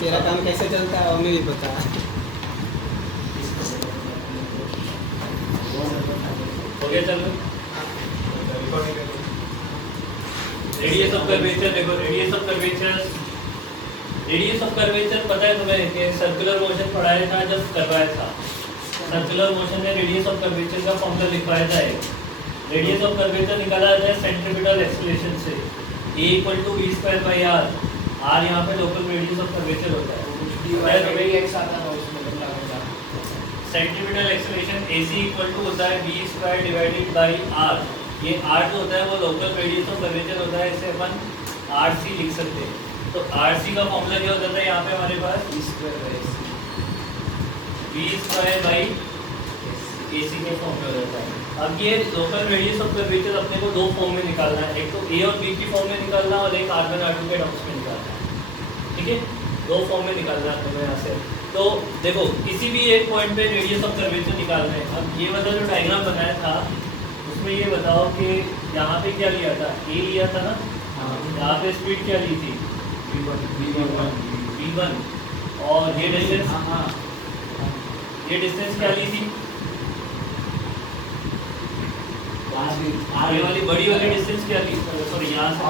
तेरा काम कैसे चलता है हमें भी पता। हो गया चलो। रेडियस ऑफ कर्वेचर देखो, रेडियस ऑफ कर्वेचर पता है तुम्हें कि सर्कुलर मोशन पढ़ाया था जब करवाया था। सर्कुलर मोशन में रेडियस ऑफ कर्वेचर का फॉर्मूला लिखवाया था। रेडियस ऑफ कर्वेचर निकाला जाता है सेंट्रीपिटल एक्सेलरेशन से, a = v²/r। r यहाँ पे लोकल रेडियस ऑफ कर्वेचर होता है। सेंट्रीपिटल एक्सेलरेशन ac = होता है v²/r। ये r जो होता है वो लोकल रेडियस ऑफ कर्वेचर होता है, इसे अपन rc लिख सकते हैं। तो rc का फॉर्मूला क्या होता है यहाँ पे हमारे पास v²/ac का फॉर्मूला होता है। अब ये लोकल रेडियस ऑफ कर्वेचर अपने को दो फॉर्म में निकालना है, एक तो a और b की फॉर्म में निकालना और एक r1 r2 के टर्म्स में निकालना है। ठीक है, दो फॉर्म में निकालना है अपने को यहाँ से। तो देखो किसी भी एक पॉइंट पे रेडियस ऑफ कर्वेचर निकालना है। अब ये वाला जो डायग्राम बनाया था उसमें ये बताओ कि यहाँ पे क्या लिया था, a लिया था ना, यहाँ पे स्पीड क्या ली थी v1 और ये डिस्टेंस क्या ली थी, ये वाली बड़ी वाली डिस्टेंस क्या ली, सॉरी यहाँ से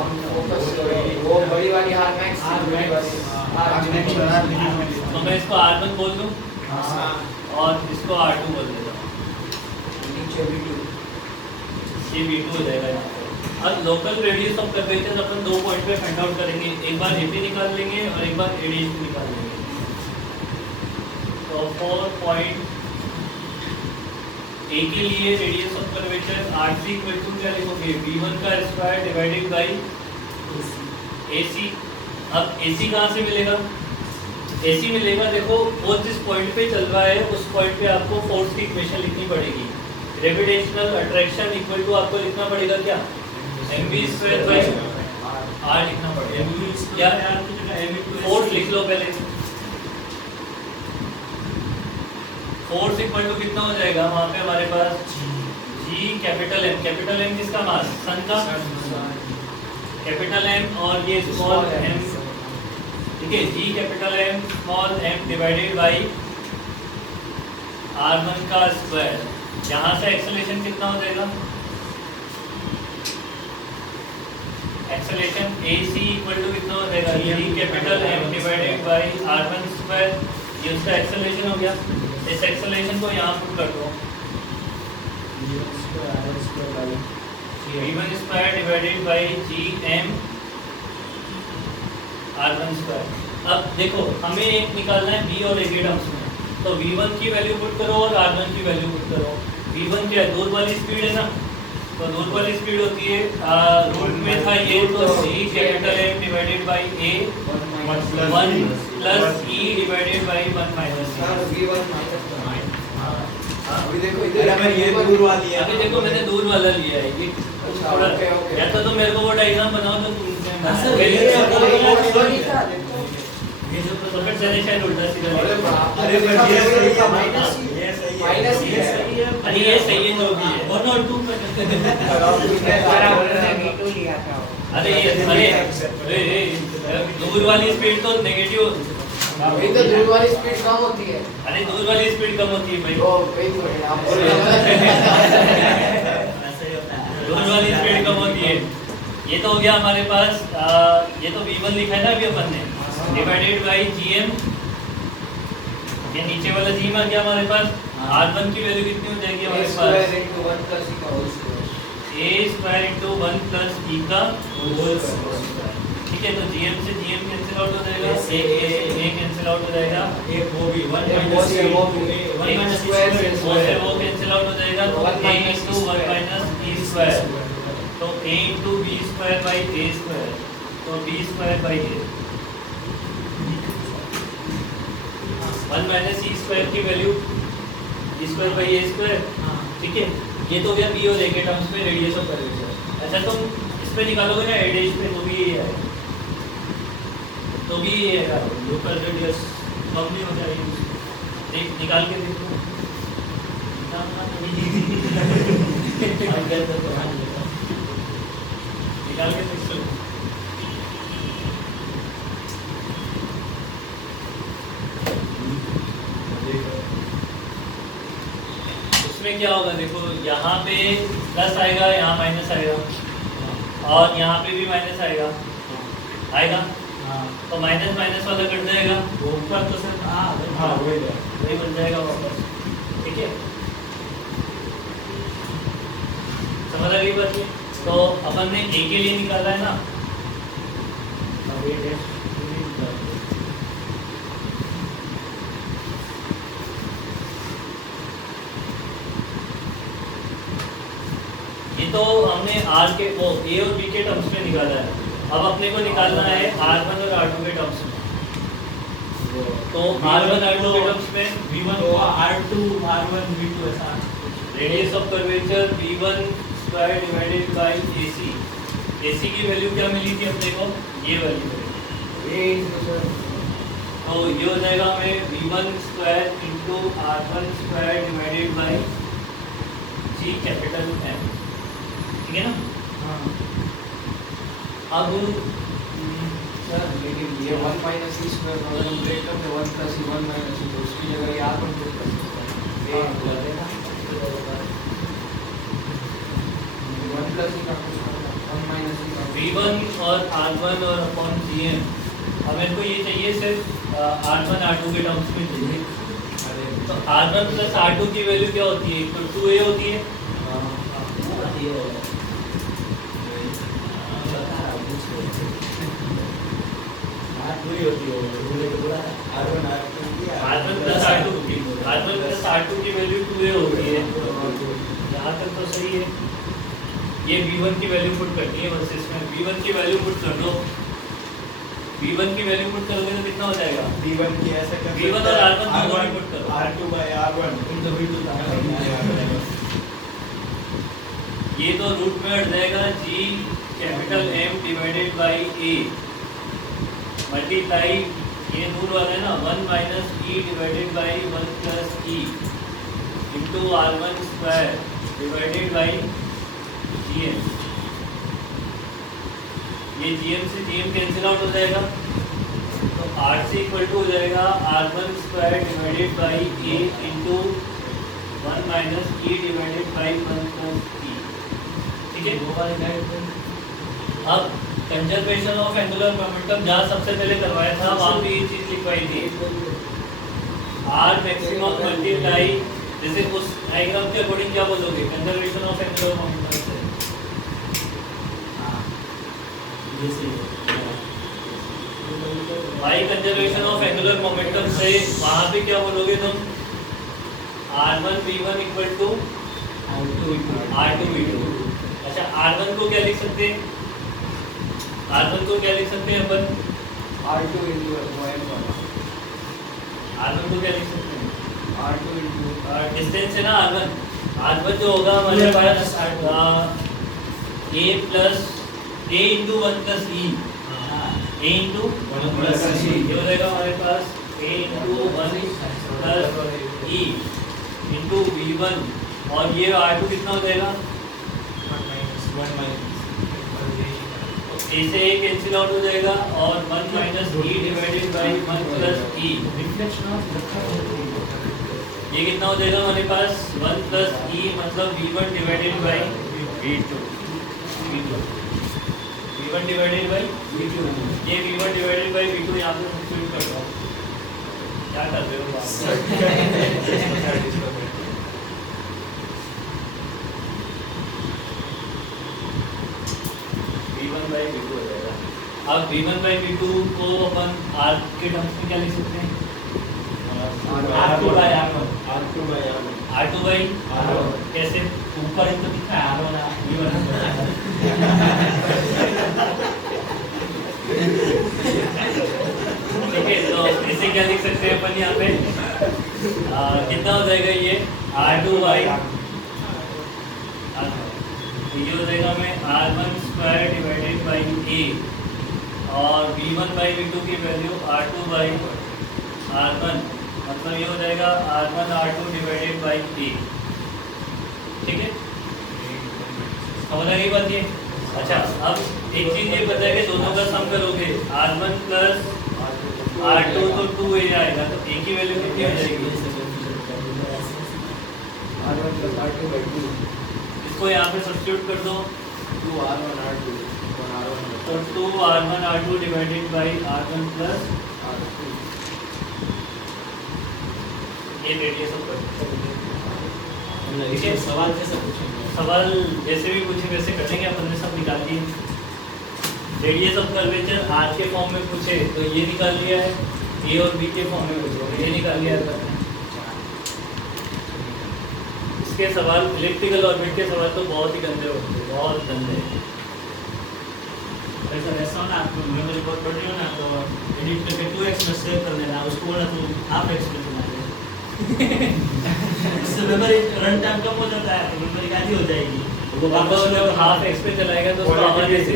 वो बड़ी वाली r max तो मैं इसको r1 बोल दूँ और इसको r2 बोल देता हूँ, ये v2 हो जाएगा यहाँ पे। अब लोकल रेडियस ऑफ कर्वेचर अपन दो पॉइंट पे फाइंड आउट करेंगे, एक बार AP निकाल लेंगे और एक बार ADHP निकाल लेंगे। तो 4 पॉइंट A के लिए रेडियस ऑफ कर्वेचर RC = क्या लिखोगे, v1 का स्क्वायर डिवाइडेड बाय AC। अब AC कहाँ से मिलेगा, AC मिलेगा देखो वो जिस पॉइंट पे चल रहा है उस पॉइंट पे आपको फोर्स की इक्वेशन लिखनी पड़ेगी। ग्रेविटेशनल अट्रैक्शन इक्वल टू आपको लिखना पड़ेगा क्या, mv²/r लिखना पड़ेगा। क्या फोर्स लिख लो पहले, फोर्स इक्वल टू कितना हो जाएगा वहाँ पे हमारे पास G कैपिटल M किसका मास, सन का, कैपिटल M और ये स्मॉल m, ठीक है, G capital M small m divided by r1 का स्क्वायर। यहाँ से एक्सेलरेशन कितना हो जाएगा, एक्सेलरेशन AC = कितना हो जाएगा, G capital M divided by r1 square. ये उसका एक्सेलरेशन हो गया। इस एक्सेलरेशन को यहाँ पुट कर दो, v1² divided by gm r1 square. अब देखो हमें एक निकालना है b और a के टर्म्स में, तो v1 की वैल्यू पुट करो और r1 की वैल्यू पुट करो। v1 क्या है, दूर वाली स्पीड है ना, तो दूर वाली स्पीड होती है रूट में था ये, तो g capital M divided by a 1 plus e divided by 1 minus अभी देखो अगर ये दूर वाली है, अभी देखो मैंने दूर वाला लिया है ये थोड़ा, या तो मेरे को वो डायग्राम बनाओ तो फिर चले शायद उल्टा सीधा। अरे ये सही है, अरे ये सही है जो भी है, 1 और 2 अरे दूर वाली स्पीड तो नेगेटिव, अभी तो दूर वाली स्पीड कम होती है। अरे दूर वाली स्पीड कम होती है भाई, दूर वाली स्पीड कम होती है। ये तो हो गया हमारे पास ये तो v1 लिखा है ना अभी अपन ने, डिवाइडेड बाय gm, ये नीचे वाला g में आ गया हमारे पास। r1 की वैल्यू कितनी हो जाएगी हमारे पास, a² × 1 + e का होल स्क्वायर। ठीक है, तो gm से gm कैंसिल आउट हो जाएगा, a कैंसिल आउट हो जाएगा, एक वो भी 1 - वो कैंसिल आउट हो जाएगा, तो a × 1 - e स्क्वायर, तो a × b²/a², तो b²/a 1 - e स्क्वायर की वैल्यू e²/a²। ठीक है, ये तो हो गया b और a के टर्म्स में रेडियस ऑफ कर्वेचर। अच्छा तुम इस पे निकालोगे ना एडेज पे, तो भी ये है, तो भी ये है लोकल रेडियस कम नहीं हो जाएगी, देख निकाल के देखो निकाल के देख लो। में क्या होगा देखो, यहाँ पे प्लस आएगा, यहाँ माइनस आएगा, और यहाँ पे भी माइनस आएगा, आएगा तो माइनस माइनस वाला कट जाएगा, वो ऊपर तो सिर्फ हाँ वही बन जाएगा वापस। ठीक है, समझ आ गई बात ये? तो अपन ने ए के लिए निकाला है ना, ये तो हमने आर के वो ए और बी के टर्म्स में निकाला है। अब अपने को निकालना है R1 और R2 के टर्म्स में। तो R1 R2 के टर्म्स में V1 तो R2 R1 V2 ऐसा radius of curvature V1 square divided by AC। AC की वैल्यू क्या मिली थी अपने को, ये वैल्यू मिली। तो ये हो जाएगा हमें V1 square into R1 square divided by G capital M। ठीक है ना? अब सर लेकिन ये 1 माइनस ई स्क्वायर अगर हम ब्रेक करते 1 प्लस ई 1 माइनस ई, तो उसकी जगह ये R1 ब्रेक कर सकते हैं। 1 प्लस ई का कुछ 1 माइनस ई का V1 और R1 और अपॉन GM। अब मेरे को ये चाहिए सिर्फ R1 R2 के टर्म्स में चाहिए। तो R1 प्लस R2 की वैल्यू क्या होती है, तो 2A होती है। R1 प्लस R2 की वैल्यू 2A होती है। यहाँ तक तो सही है। ये V1 की वैल्यू पुट करनी है, बस इसमें V1 की वैल्यू पुट कर दो। V1 की वैल्यू पुट करोगे तो कितना हो जाएगा, V1 की ऐसे कर V1 और R1 दोनों की पुट करो। R2 by R1 into V2 का ये तो रूट में हट जाएगा G capital M divided by A multiply ये दूर वाला है ना 1 minus E divided by 1 plus E into R1 square divided by GM। ये GM से GM कैंसिल आउट हो जाएगा, तो R से इक्वल टू हो जाएगा R1 square divided by A into 1 minus E divided by 1 plus E। ठीक है, अब कंजर्वेशन ऑफ एंगुलर मोमेंटम जहाँ सबसे पहले करवाया था वहाँ पे ये चीज लिखवाई थी, आर मैक्सिमम मल्टीप्लाई, जैसे उस डायग्राम के अकॉर्डिंग क्या बोलोगे कंजर्वेशन ऑफ एंगुलर मोमेंटम से, by conservation of angular momentum से वहाँ पे क्या बोलोगे तुम, R1 V1 equal to R2 V2। अच्छा R1 को क्या लिख सकते हैं, R1 को क्या लिख सकते हैं अपन, R2 into M R1 को क्या लिख सकते हैं, R2 into डिस्टेंस है ना R1 जो होगा हमारे पास A plus A into 1 plus E, A into 1 plus E। ये हो जाएगा हमारे पास A into 1 plus E into V1, और ये R2 कितना हो जाएगा, 1 minus A से A कैंसिल आउट हो जाएगा, और 1 minus E divided by 1 plus E, ये कितना हो जाएगा हमारे पास 1 प्लस E मतलब V1 divided by V2 divided by V2। ये V1 डिवाइडेड बाई V2 यहाँ पे सब्स्टिट्यूट कर दो। क्या कर रहे हो आप? V1 by V2 हो जाएगा। अब V1 by V2 को अपन R के टर्म्स में क्या लिख सकते हैं, R2 by R1 R2 by R1 R2 by R1 कैसे, ऊपर ही तो दिखा है R1 V1 ठीक है, तो इसे क्या लिख सकते हैं अपन यहाँ पे, कितना हो जाएगा ये R2 by तो ये हो जाएगा हमें R1 square divided by A, और V1 बाई V2 की वैल्यू R2 बाई R1 मतलब ये हो जाएगा R1 R2 divided by A। ठीक है, समझ आ गई बात ये। अच्छा अब एक चीज ये पता है कि दोनों का सम करोगे R1 प्लस R2 तो 2A आएगा, तो A की वैल्यू कितनी हो जाएगी, R1 plus R2 by 2. इसको यहाँ पे सब्स्टिट्यूट कर दो 2 R1 R2 1 R1 तो 2r1 r2 divided by r1 plus R2. ये रेडियस ऑफ ठीक है, सवाल कैसे पूछेंगे? सवाल जैसे भी पूछे वैसे कर लेंगे अपन ने सब निकाल दिए। रेडियस ऑफ कर्वेचर आर के फॉर्म में पूछे तो ये निकाल लिया है, ए और बी के फॉर्म में पूछे ये निकाल लिया है। इसके सवाल इलेक्ट्रिकल ऑर्बिट के सवाल तो बहुत ही गंदे होते हैं, बहुत गंदे। ऐसा हो ना, आप मेमोरी बहुत पढ़ रही हो ना तो एडिट करके 2x में सेव कर देना, उसको बोला तो हाफ x में चला दे। इससे मेमोरी रन टाइम कम हो जाता है, मेमोरी आधी हो जाएगी। वो वापस जब हाफ एक्स पे चलाएगा तो उसको आवाज ऐसे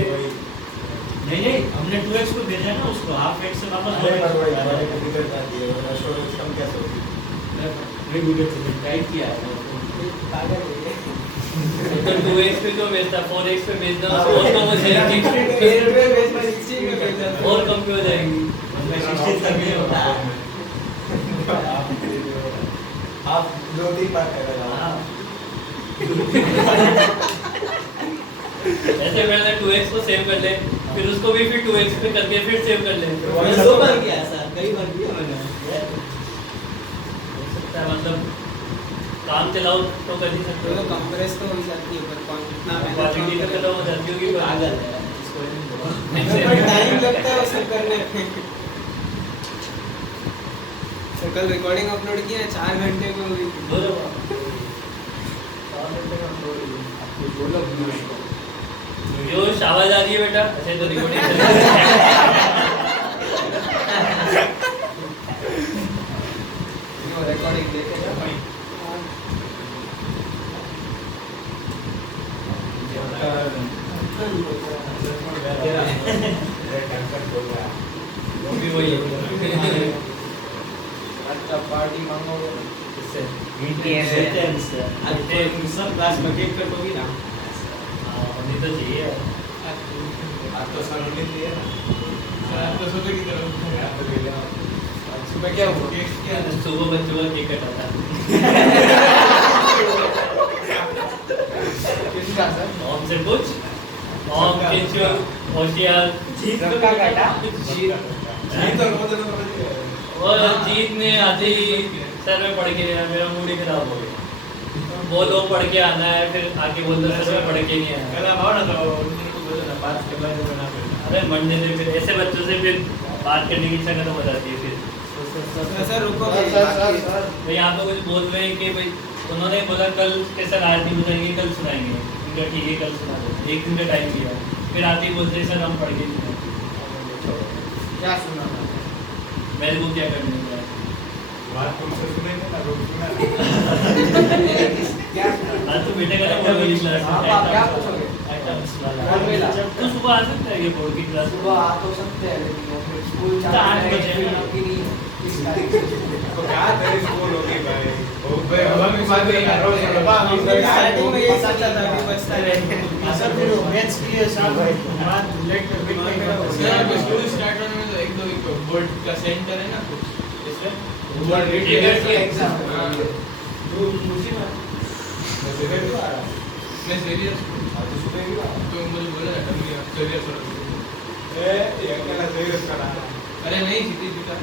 नहीं हमने 2x को भेजा है ना, उसको हाफ x से वापस टाइप किया है पागल है ये। तो 2x पे क्यों भेजता, 4x पे भेजना उसको कम हो जाएगी और कम पे हो जाएगी। आप 2-3 बार करेगा। ऐसे पहले 2x को सेव कर ले, फिर उसको भी फिर 2x पे करके फिर सेव कर ले। दो बार किया है सर, कई बार किया मैंने। हो सकता है मतलब काम चलाओ तो कर ही सकते हो। तो कंप्रेस तो हो जाती है पर कौन कितना क्वालिटी तो खत्म हो जाती होगी पर पागल है इसको नहीं टाइम लगता है उसे करने में। तो कल रिकॉर्डिंग अपलोड किया है 4 घंटे में हुई। बोलो आपको बोलो वीडियो शाबाश आ रही है बेटा, ऐसे तो रिकॉर्डिंग चल रही है। रिकॉर्डिंग देखे ना भाई। वो भी वही है। अच्छा पार्टी मांगो इससे आज तो सब क्लास में केक कट होगी ना। होनी तो चाहिए। आप तो सलोनी लिए ना। तो सुबह की तरफ सुबह क्या हुआ? सुबह बच्चों का केक कटा था। किसका सर? मॉम से पूछ, मॉम किंचू होशियार जीत का काटा और जीत ने आते ही सर में पढ़ के मेरा मूड ही खराब हो गया। बोलो पढ़ के आना है, फिर आके बोल दो सर में पढ़ के नहीं आया। अरे मंडे से फिर ऐसे बच्चों से फिर बात करने की इच्छा खत्म हो जाती है। फिर सर रुको भाई आप लोग कुछ बोल रहे हैं कि भाई उन्होंने बोला कल के सर आज नहीं बताएंगे कल सुनाएंगे। उनका ठीक है कल सुना दो, एक दिन का टाइम दिया। फिर आते ही बोलते हैं सर हम पढ़ के नहीं आए। क्या सुना था? मेरे को क्या करने का बात तुमसे सुनेंगे ना, रोज सुना। क्या सुना? आज तो बेटे का ना बोर्ड की क्लास आप क्या पूछोगे? तो सुबह आ सकता है ये बोर्ड की क्लास। सुबह आ तो सकते हैं लेकिन वो फिर स्कूल तो 8 बजे तो क्या तेरी स्कूल होगी भाई? ओ भाई हम की बात नहीं कर रहे हो। स्टार्टिंग में ये सोचा था कि बचता रहेगा। सर फिर मैथ्स की है साहब बात लेट कर स्कूल स्टार्ट होने में तो एक दो बोर्ड का सेंटर है ना कुछ इसमें बोर्ड टिकट की एग्जाम तू मुझे ना मैं सुबह भी आ रहा। मैं सीरियस आज तो सुबह भी आ रहा। तो मुझे बोला था तुम ये सीरियस हो। ए ये क्या सीरियस करा? अरे नहीं सीधी जुटा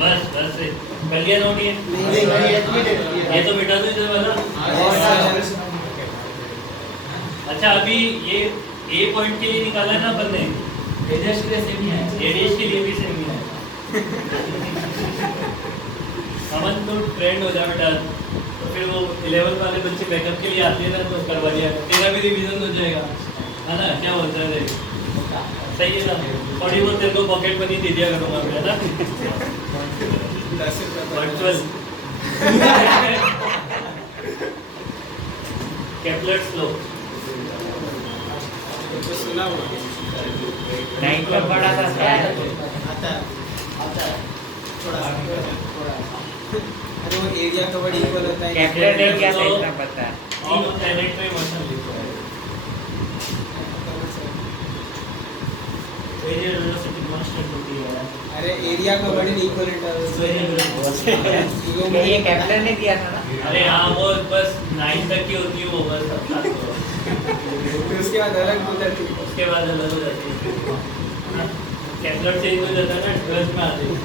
बस बस कर लिया नोट ये। ये तो बेटा तो इधर वाला। अच्छा अभी ये ए पॉइंट के लिए निकाला है ना अपन ने, रेडियस के लिए सेम ही है। रेडियस के लिए भी सेम ही है। हमन तो ट्रेंड हो जाए बेटा, तो फिर वो 11 वाले बच्चे बैकअप के लिए आते हैं ना तो करवा लिया, तेरा भी रिवीजन हो जाएगा है ना। क्या बोलता है सही है ना, थोड़ी बहुत तेरे को पॉकेट मनी दे दिया करूँगा मैं, है ना वर्चुअल कैपलेट्स लो। तो सुना हुआ नाइट में पढ़ा था आता है थोड़ा अरे वो एरिया कवर्ड इक्वल होता है कैपलेट है क्या इतना पता है। और इलेक्ट्रिक मोशन लिखो है। एरिया वेलोसिटी कांस्टेंट होती है। अरे एरिया का बड़ी इक्वलेंट है तो एरिया वेलोसिटी ये कैप्टन ने दिया था ना। अरे हाँ वो बस 9 तक की होती है वो बस अब तक तो। फिर उसके बाद अलग हो जाती है। उसके बाद अलग हो जाती है। कैप्टन चेंज हो जाता है ना 12th में आते हैं।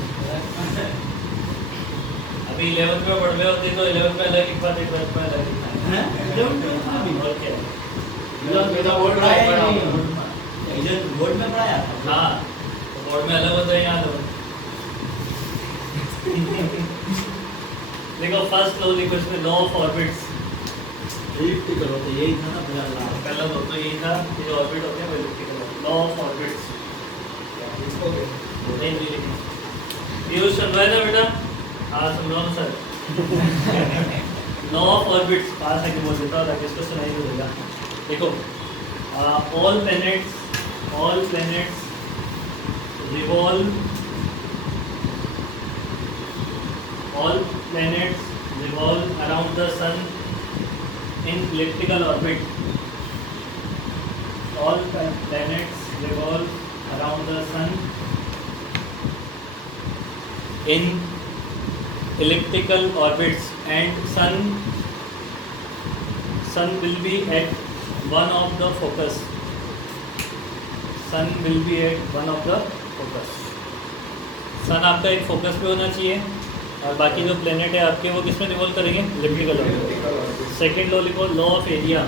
अभी 11th में पढ़ रहे होते तो 11th में अलग लिखा थे 12th में अलग लिखा है। और क्या है? बोर्ड में पढ़ाया था। हाँ तो बोर्ड में अलग होता है याद हो। देखो फर्स्ट लॉ लिखो इसमें लॉ ऑफ ऑर्बिट्स। एलिप्टिकल होता है, यही था ना पहला। पहला लॉ तो यही था कि जो ऑर्बिट होते हैं वो इलिप्टिकल लॉ ऑफ ऑर्बिट्स। नहीं लिखना पीयूष सुन रहा है ना बेटा? हाँ सुन रहा हूँ सर। लॉ ऑफ ऑर्बिट्स पास है कि बोल देता हूँ ताकि इसको सुनाई नहीं देगा। देखो all planets revolve around the sun in elliptical orbit. All planets revolve around the sun in elliptical orbits, and sun will be at one of the focus. Sun will be at one of the focus. सन आपका एक focus पे होना चाहिए और बाकी जो planet है आपके वो किस में रिवॉल्व करेंगे? Elliptical orbit. सेकंड लॉ लिखो law of area.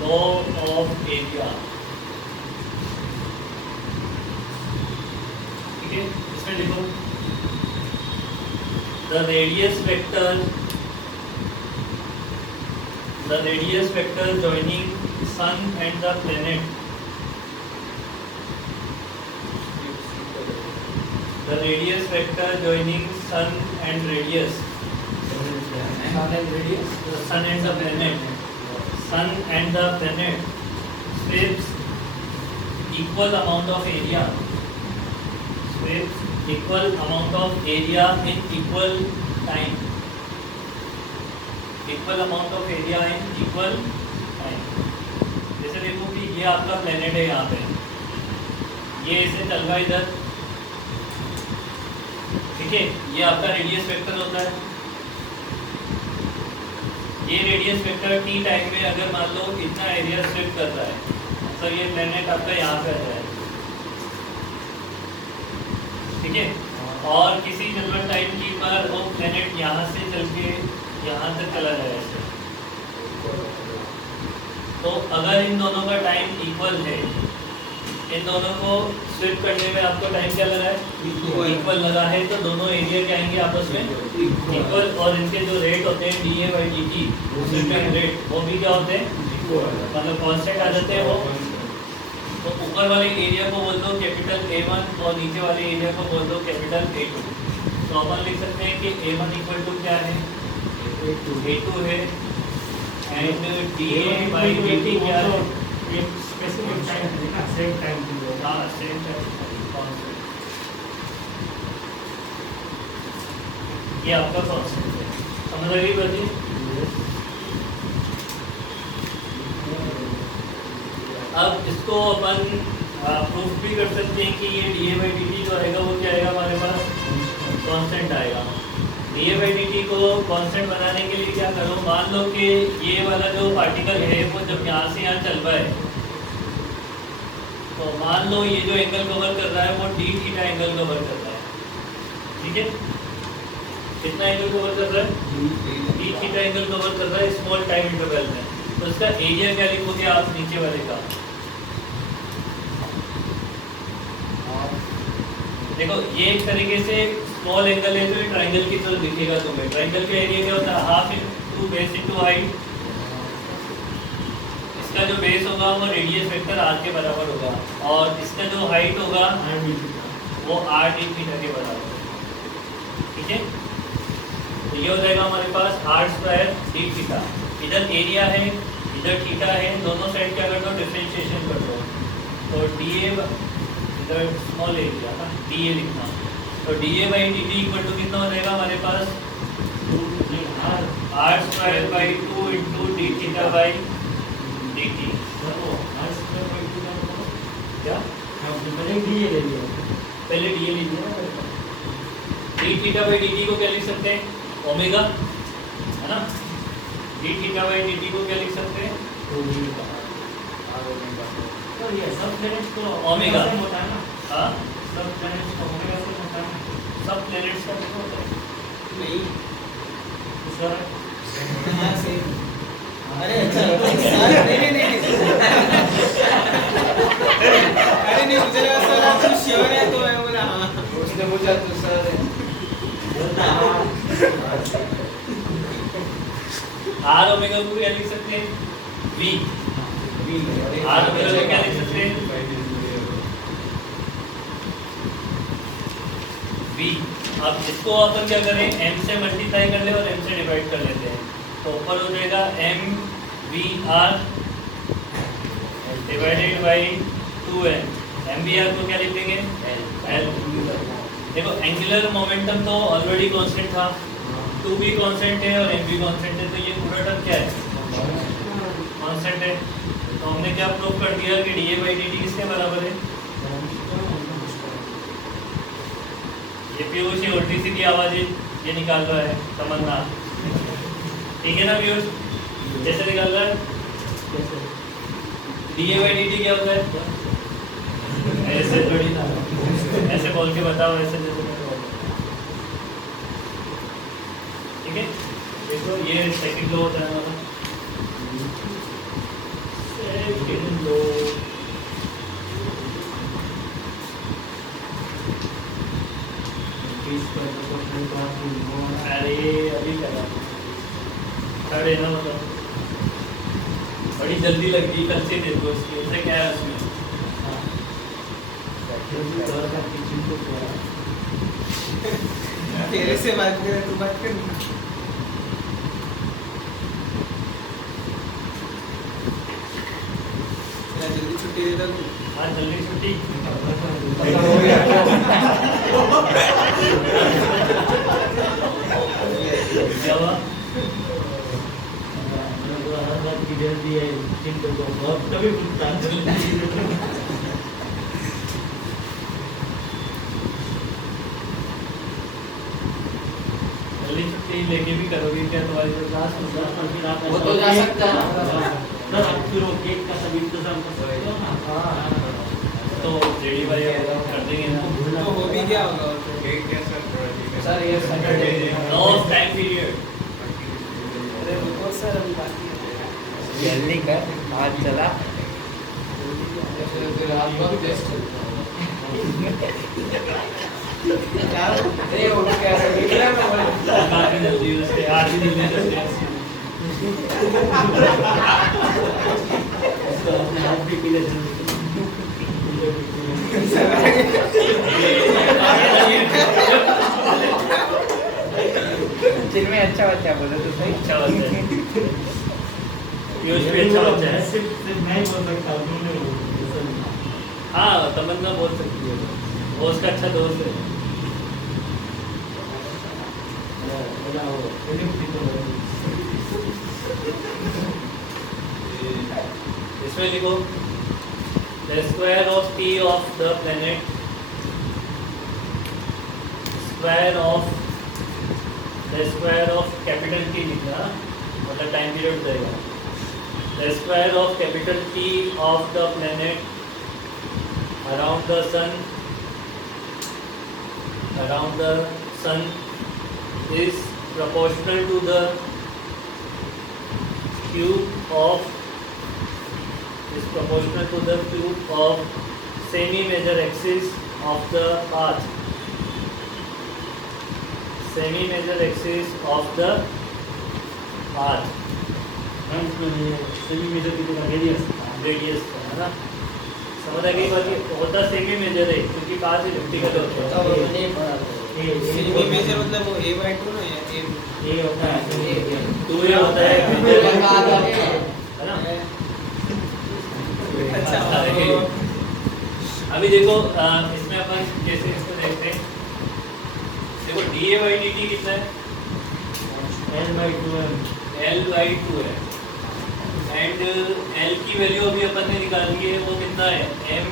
Law of area ठीक है, इसमें लिखो the radius vector joining sun and the planet, the radius vector joining sun and radius, the sun and the planet sweeps equal amount of area, in equal time, जैसे देखो कि ये आपका planet है यहाँ पे, ये ऐसे चल रहा है इधर, ठीक है, ये आपका रेडियस वेक्टर होता है। ये रेडियस वेक्टर टी टाइम में अगर मान लो इतना एरिया स्विप करता है तो ये प्लेनेट आपका यहाँ पे आ जाए, ठीक है, और किसी जनरल टाइम की पर वो प्लेनेट यहाँ से चल के यहाँ तक चला जाए ऐसे। तो अगर इन दोनों का टाइम इक्वल है, इन दोनों को स्विप करने में आपको टाइम क्या लगा है? इक्वल लगा है, तो दोनों एरिया क्या आएंगे आपस में? इक्वल। और इनके जो रेट होते हैं dA/dt स्विपिंग रेट, वो भी क्या होते हैं? मतलब कांस्टेंट आ जाते हैं वो। तो ऊपर वाले एरिया को बोल दो कैपिटल A1 और नीचे वाले एरिया को बोल दो कैपिटल A2। तो अपन लिख सकते हैं कि A1 इक्वल टू क्या है? A2 है, एंड dA/dt क्या है? एक स्पेसिफिक टाइम है ना, सेम टाइम के लिए। हाँ सेम टाइम। ये आपका कांस्टेंट है, समझ आ गई बात? अब इसको अपन प्रूफ भी कर सकते हैं कि ये dA/dt जो आएगा वो क्या आएगा हमारे पास? कांस्टेंट आएगा। dA/dt को कांस्टेंट बनाने के लिए क्या करो, मान लो कि ये वाला जो पार्टिकल है वो जब यहाँ से यहाँ चल रहा है, तो मान लो ये जो एंगल कवर कर रहा है वो d थीटा एंगल कवर कर रहा है, ठीक है। कितना एंगल कवर कर रहा है? d थीटा एंगल कवर कर रहा है स्मॉल टाइम इंटरवल में। तो इसका एरिया क्या लिखोगे आप नीचे वाले का? देखो ये एक तरीके से स्मॉल एंगल है तो ये ट्रायंगल की तरह दिखेगा तुम्हें। ट्रायंगल का एरिया क्या होता है? Half into base into height. इसका जो बेस होगा वो रेडियस वेक्टर r के बराबर होगा, और इसका जो हाइट होगा वो r d थीटा के बराबर होगा, ठीक है। तो ये हो जाएगा हमारे पास r² d थीटा। इधर एरिया है, इधर थीटा है, दोनों साइड क्या कर दो? डिफरेंशिएशन कर दो। तो dA इधर स्मॉल एरिया ना, dA लिखना। तो dA/dt इक्वल टू कितना हो जाएगा हमारे पास? r r square by 2 into D theta by D T. Sir वो r² का क्या हमने पहले डी ले लिया पहले डी लीजिए ना, D theta by D T को क्या लिख सकते हैं, ओमेगा, है ना। D theta by D T को क्या लिख सकते हैं, तो ये सब प्लैनेट्स को ओमेगा। से होता है ना, हाँ सब प्लैनेट्स को ओमेगा से होता है ना। सब प्लैनेट्स का क्या होता है, नहीं तो सर हाँ सेम। अरे अच्छा सर नहीं नहीं नहीं अरे नहीं मुझे लगा सर आप तो श्योर है, तो मैं बोला हाँ। उसने पूछा तो सर आर ओमेगा को क्या लिख सकते हैं, वी। आर ओमेगा को क्या लिख सकते हैं, वी। अब इसको अपन क्या करें, m से मल्टीप्लाई कर ले और m से डिवाइड कर लेते हैं, तो ऊपर हो जाएगा m v r divided by 2n। m v r को क्या लिख देंगे, l। देखो एंगुलर मोमेंटम तो ऑलरेडी कांस्टेंट था, 2 भी कांस्टेंट है और m भी कांस्टेंट है, तो ये पूरा टर्म क्या है, कांस्टेंट है। तो हमने क्या प्रूव कर दिया कि dA by dt किसके बराबर है, ये पीयूष ये उल्टी सीधी आवाजें ये निकाल रहा है तमन्ना, ठीक है ना पीयूष, जैसे निकाल रहा है dA by dt क्या होता है, ऐसे थोड़ी ना, ऐसे बोल के बताओ, ऐसे जैसे मैं बोल रहा हूं। ठीक है, देखो ये सेकंड लो होता है हमारा, सेकंड लो। अरे अभी करा खड़े ना, मतलब बड़ी जल्दी लग गई कल से तेरे को इसकी, ऐसे क्या है उसमें, तेरे से बात करे तू बात कर। जल्दी छुट्टी दे दो तू। आज जल्दी छुट्टी, क्या हुआ, कभी पूछता जल्दी छुट्टी लेके भी करोगे क्या, तुम्हारी जो क्लास होगा वो तो जा सकता है ना। सर आप फिर वो केक का सब इंतजाम कर सकते हो ना। तो रेडी भाई कर देंगे ना, तो वो भी क्या होगा केक कैसा थोड़ा ठीक है सर ये सैटरडे नो टाइम पीरियड। अरे रुको सर अभी बाकी है। जल्दी कर, आज चला। फिर आज बहुत टेस्ट क्या अरे वो क्या निकला मैं बोला काफी जल्दी उससे आज ही जल्दी जल्दी तो अपने हाथ भी पीले जिनमें अच्छा बच्चा बोलो तो सही। अच्छा बच्चा है, पीयूष भी अच्छा बच्चा है। सिर्फ मैं ही बोल सकता हूँ, तुम नहीं बोल सकते। हाँ तमन्ना बोल सकती है, वो उसका अच्छा दोस्त है। इसमें लिखो the square of T of the planet, square of capital T लिखना, मतलब टाइम पीरियड देगा। The square of capital T of the planet around the sun is proportional to the cube of semi major axis of the path, ma'am इसमें semi major की जगह radius radius है ना, समझ आ गई बात, ये होता सेमी मेजर है क्योंकि पाथ इलिप्टिकल होता है। सेमी मेजर मतलब वो a/2 ना या ये होता है टू ये होता है मेजर, है ना। अच्छा अभी देखो इसमें अपन कैसे इसको देखते हैं। देखो dA by dt कितना है, L/2m L/2 है एंड L की वैल्यू अभी अपन ने निकाली है, वो कितना है m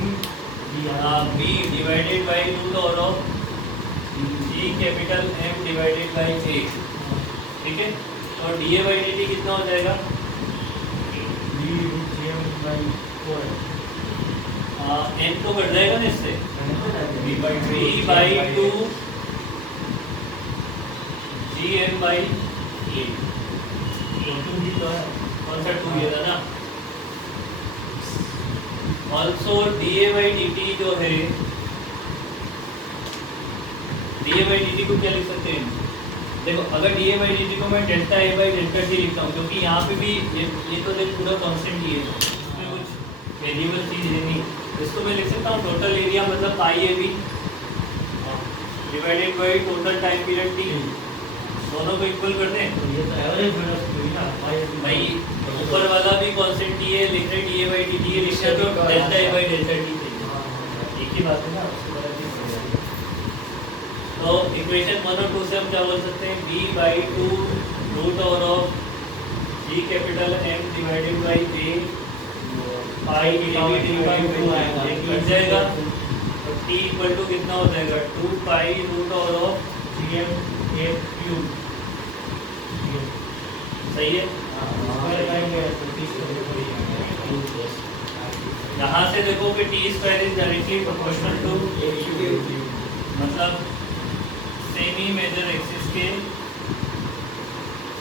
b divided by root over of G capital M divided by A, ठीक है। और dA/dt कितना हो जाएगा, d/4 n तो बढ़ जाएगा ना इससे, b/2 Gm/A, कौन सा 2 ये था ना। ऑल्सो dA/dt जो है, dA/dt को क्या लिख सकते हैं, देखो अगर dA/dt को मैं डेल्टा A/डेल्टा t लिखता हूँ, क्योंकि यहाँ पे भी ये तो देख पूरा कांस्टेंट ही है, इसमें कुछ वेरिएबल चीज है नहीं। इसको मैं लिख सकता हूँ टोटल एरिया मतलब पाई AB divided by total time period t, दोनों को इक्वल कर दें। तो ये तो एवरेज वेलोसिटी हुई ना भाई ऊपर वाला भी कांस्टेंट t है, लिख रहे dA/dt ये लिख रहे तो डेल्टा A/डेल्टा t चाहिए, एक ही बात है ना, उसके बाद भी हो जाएगा। तो इक्वेशन 1 और 2 से हम क्या बोल सकते हैं, b/2 root over of G capital M divided by A pi divided by 2 cut जाएगा, तो t इक्वल टू कितना हो जाएगा 2 pi root over of Gm/A³ सही है। यहाँ से देखो कि T square is directly proportional to मतलब सेमी मेजर एक्सिस के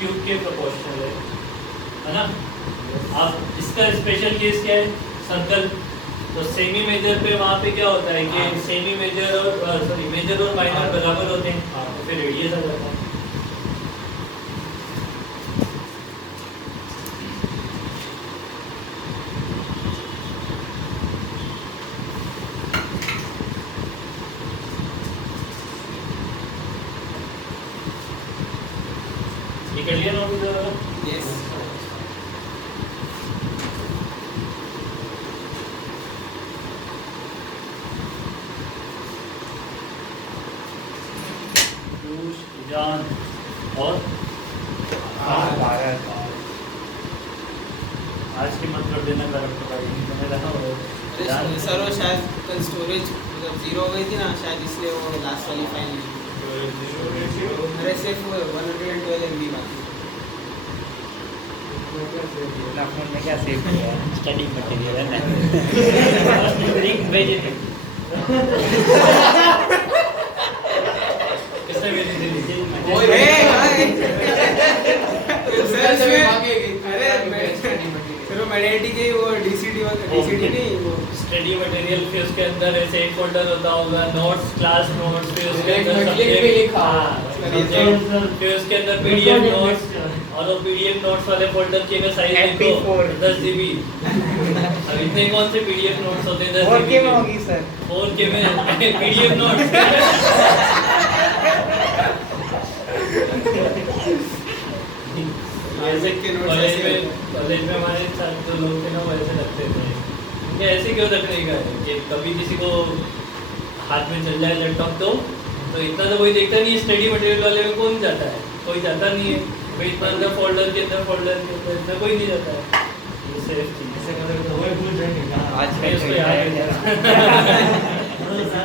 क्यूब के प्रोपोर्शनल है ना। अब इसका स्पेशल केस क्या है, सर्कल। तो सेमी मेजर पे वहाँ पे क्या होता है कि सेमी मेजर और मेजर और माइनर बराबर होते हैं, तो फिर रेडियस आ जाता है। ये कर लिया नोट इधर वाला? यस पीयूष, जान और भारत आज की मत कर देना करेक्ट भाई, तुम्हें रखा हो अरे सर वो शायद कल स्टोरेज मतलब जीरो हो गई थी ना, शायद इसलिए वो लास्ट वाली फाइल अरे सिर्फ 112 MB बाकी। अपना फोन में क्या सेव किया है, स्टडी मटेरियल है ना, लिंक भेजे थे। किसने भेजी थी लिंक? ओए मेडिटी के वो डीसीडी नहीं वो स्टडी मटेरियल, फिर उसके अंदर ऐसे एक फोल्डर होता होगा नोट्स, क्लास नोट्स, फिर उसके एक अंदर मतलब लिंक भी लिखा। फिर उसके अंदर पीडीएफ नोट्स, और वो पीडीएफ नोट्स वाले फोल्डर की अगर साइज देखो MP4 10 GB। अब इतने कौन से पीडीएफ नोट्स होते हैं 10 और GB क्या के? होगी सर? 4K में पीडीएफ नोट्स। ऐसे के notes कॉलेज में हमारे साथ जो लोग थे ना वो ऐसे रखते थे, क्योंकि ऐसे क्यों रखने का है कि कभी किसी को हाथ में चल जाए लैपटॉप तो इतना तो कोई देखता नहीं है। स्टडी मटेरियल वाले में कौन जाता है, कोई जाता नहीं है भाई, इतना अंदर फोल्डर के अंदर इतना कोई नहीं जाता है। ये सेफ चीज़ ऐसे करोगे तो वही भूल जाएंगे कहाँ आज है, उसको याद है। थोड़ा सा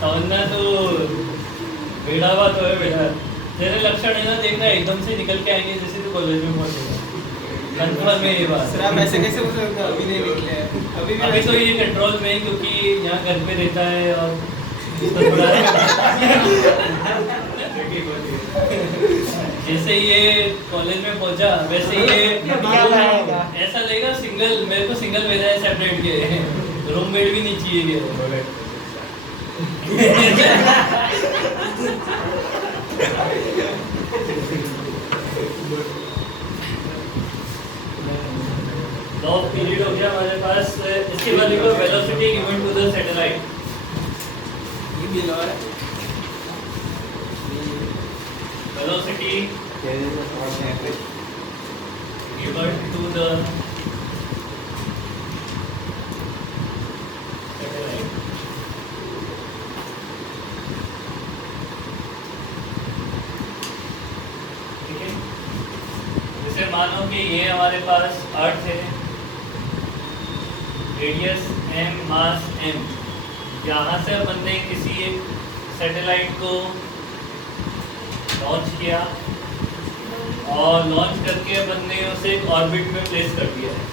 तमन्ना तो भेड़ावा तो है बेटा, तेरे लक्षण है ना देखना एकदम से निकल के आएंगे जैसे तू कॉलेज में पहुंचेगा, कंफर्म है ये बात। सर आप ऐसे कैसे बोल सकते हो, अभी नहीं निकले हैं। अभी तो ये कंट्रोल में है क्योंकि यहाँ घर पे रहता है और इसको थोड़ा जैसे ये कॉलेज में पहुंचा वैसे ये ऐसा लगेगा सिंगल, मेरे को सिंगल भेजा है सेपरेट के, रूममेट भी नहीं चाहिए ये। लॉ ऑफ पीरियड हो गया हमारे पास। इसके बाद लिखो velocity given to the satellite. ये भी लॉ है। Velocity given to the satellite मानो कि ये हमारे पास अर्थ है, रेडियस m, मास m। यहाँ से अपन ने किसी एक सैटेलाइट को लॉन्च किया और लॉन्च करके अपन ने उसे एक ऑर्बिट में प्लेस कर दिया है।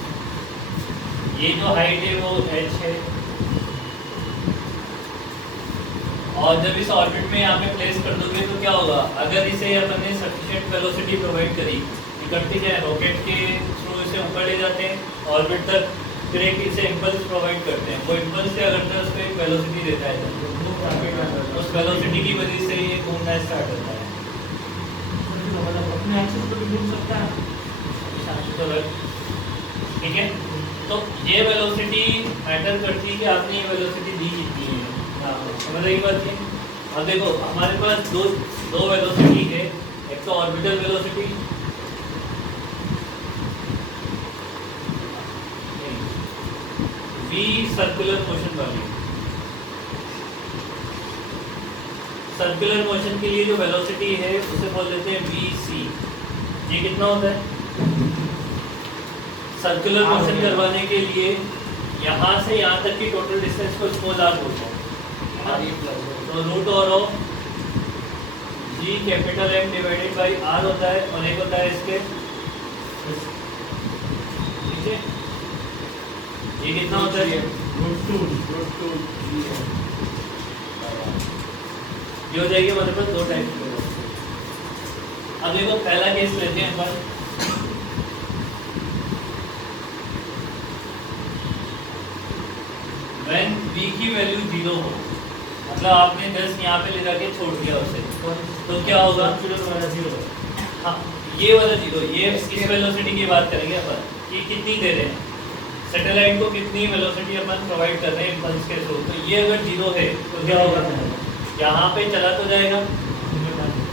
ये जो हाइट है वो h है, और जब इस ऑर्बिट में यहाँ पे प्लेस कर दोगे तो क्या होगा, अगर इसे अपन ने सफिशिएंट वेलोसिटी प्रोवाइड करी, इकट्ठी है रॉकेट के थ्रू इसे ऊपर ले जाते हैं ऑर्बिट तक, फिर एक इसे इम्पल्स प्रोवाइड करते हैं, वो इम्पल्स क्या करता है, उसको एक वेलोसिटी देता है, उस वेलोसिटी की वजह से ये घूमना स्टार्ट होता है। अपने एक्सेस को भी घूम सकता है। ठीक है, तो ये वेलोसिटी मैटर करती है कि आपने ये वेलोसिटी दी कितनी है। समझ रही बात है। अब देखो हमारे पास दो वेलोसिटी है, एक तो orbital velocity, v circular motion वाली। सर्कुलर मोशन के लिए जो वेलोसिटी है उसे बोल देते हैं vc। ये कितना होता है? सर्कुलर मोशन करवाने के लिए यहाँ से यहाँ तक की टोटल डिस्टेंस को स्मॉल आर बोलते हैं, तो root over of g capital M divided by r होता है, और एक होता है इसके, ठीक है, ये कितना होता है? √2 ये हो जाएगी हमारे पास दो टाइप की। अब देखो पहला केस लेते हैं अपन, व्हेन v की वैल्यू 0 हो, मतलब आपने जस्ट यहाँ पे ले जाके छोड़ दिया उसे, तो क्या होगा? हाँ, ये वाला 0, ये इस वेलोसिटी की बात करेंगे अपन कि कितनी दे रहे हैं सैटेलाइट को, कितनी वेलोसिटी अपन प्रोवाइड कर रहे हैं इम्पल्स के थ्रू। तो ये अगर 0 है तो क्या होगा? यहाँ पे चला तो जाएगा,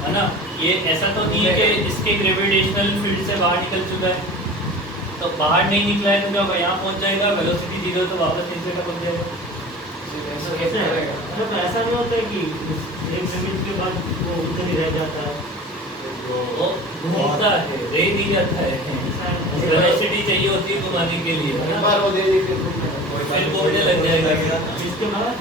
है ना। ये ऐसा तो नहीं है कि इसके ग्रेविटेशनल फील्ड से बाहर निकल चुका है, तो बाहर नहीं निकला है तो क्या होगा? यहाँ पहुँच जाएगा, वेलोसिटी 0 तो वापस नीचे का पहुँच जाएगा। मतलब ऐसा नहीं होता है कि एक मिनट के बाद वो उधर ही रह जाता है, वो घूमता है, रह नहीं जाता है, वेलोसिटी चाहिए होती है घुमाने के लिए, है ना? फिर घूमने लग जाएगा। इसके बाद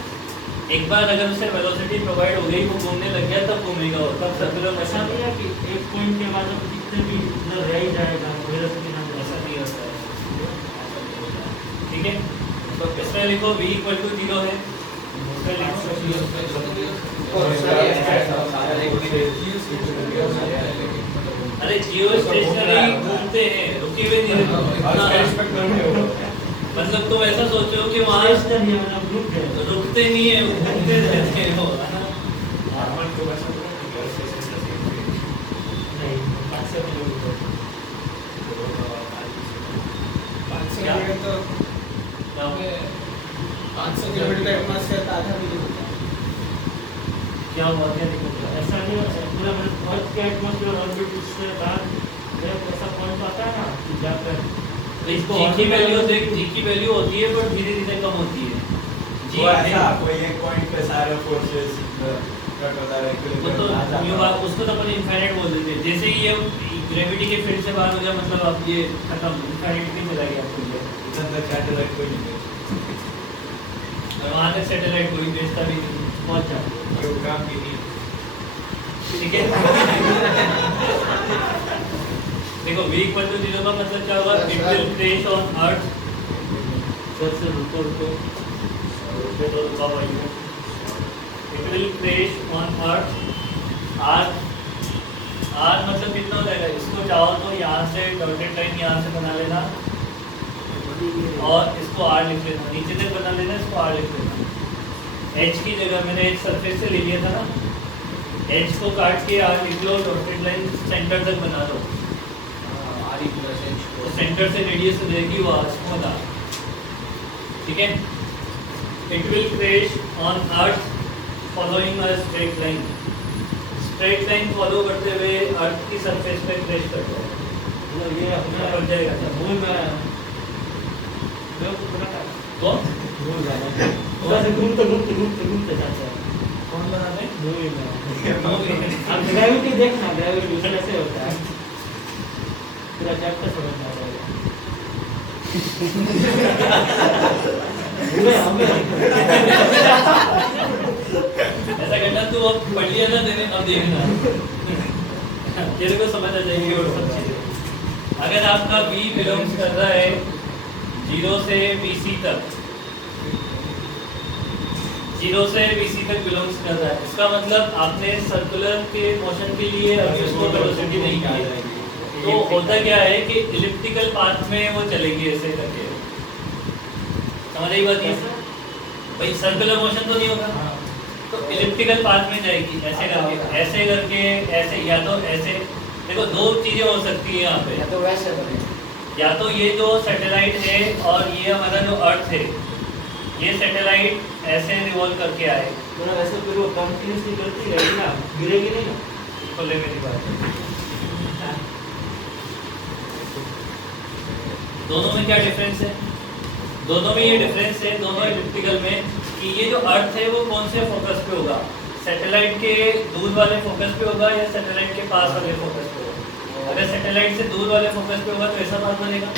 एक बार अगर उसे वेलोसिटी प्रोवाइड हो गई, वो घूमने लग गया, तब घूमेगा, और तब सर्कुलर ऐसा मोशन। नहीं है कि एक पॉइंट के बाद अब कितने भी उधर रह ही जाएगा, वेलोसिटी ना ऐसा नहीं होता है, ठीक है। तो इसमें लिखो v इक्वल टू 0 है, इसमें लिखो अरे जियो स्टेशनरी घूमते हैं, रुके हुए नहीं रहते। मतलब तुम ऐसा सोचो कि वहाँ रुकते नहीं है, घूमते रहते हैं वो, है ना। क्या? 500 किलोमीटर एटमॉस्फेयर का आधा भी नहीं होता। क्या हुआ, क्या दिक्कत है? ऐसा नहीं होता है, पूरा अर्थ के एटमॉस्फेयर ऑर्बिट से बाहर जब ऐसा पॉइंट आता है ना कि जाकर इसको जी की वैल्यू होती है, पर धीरे धीरे कम होती है। जी कोई एक पॉइंट पे सारे फोर्सेस कट होता है, वो तो ये बात, उसको तो अपन इनफाइनाइट बोल देते हैं। जैसे ही ये ग्रेविटी के फील्ड से बाहर हो गया, मतलब अब ये खत्म, इनफाइनाइट में चला गया आपको ये, इधर तक सैटेलाइट कोई नहीं है, और वहाँ तक सैटेलाइट कोई भेजता भी नहीं, पहुँच जाए, जो काम की नहीं। ठीक है। देखो v इक्वल टू 0 का मतलब क्या होगा? It will crash on earth. सबसे रुको it will crash on earth. r मतलब कितना हो जाएगा? इसको चाहो तो यहाँ से डॉटेड लाइन यहाँ से बना लेना, और इसको r लिख लेना, नीचे तक बना लेना, इसको r लिख लेना। h की जगह मैंने h सरफेस से ले लिया था ना, h को काट के r लिख लो, डॉटेड लाइन सेंटर तक बना लो, तो सेंटर से रेडियस देगी वो स्मॉल r, ठीक है। It will crash on earth following a straight line. Straight line follow करते हुए अर्थ की सरफेस पे क्रैश कर दो, मतलब ये अपना पड़ जाएगा। मूल में तो भूल जाना वैसे घूमते जाता है कौन बनाते हैं? मूवी में। अब ग्रेविटी देखना, ग्रेविटी उसमें से होता है, तो तेरा चैप्टर समझ में आ जाएगा। ऐसा करना तू अब पढ़ लिया ना तेरे, अब देखना तेरे को समझ आ जाएगी और सब चीजें। अगर आपका बी बिलोंग्स कर रहा है 0 से BC तक, 0 से BC तक बिलोंग्स कर रहा है, इसका मतलब आपने सर्कुलर के मोशन के लिए अभी उसको वेलोसिटी नहीं की है। तो होता क्या है कि इलिप्टिकल पाथ में वो चलेगी ऐसे करके, समझ आई बात? ये भाई सर्कुलर मोशन तो नहीं होगा, तो इलिप्टिकल पाथ में जाएगी ऐसे करके, ऐसे, या तो ऐसे। देखो दो चीजें हो सकती है यहाँ पे, या तो वैसे बने, या तो ये जो सैटेलाइट है और ये हमारा जो अर्थ है, ये सैटेलाइट ऐसे रिवॉल्व करके आए, तो ना वैसे फिर वो कंटिन्यूसली करती रहेगी ना, गिरेगी नहीं ना। खोले मेरी बात। दोनों में क्या डिफरेंस है? दोनों में ये डिफरेंस है, दोनों इलिप्टिकल में, कि ये जो अर्थ है वो कौन से फोकस पे होगा, सैटेलाइट के दूर वाले फोकस पे होगा या सैटेलाइट के पास वाले फोकस पे होगा। अगर सैटेलाइट से दूर वाले फोकस पे होगा तो ऐसा पाथ बनेगा,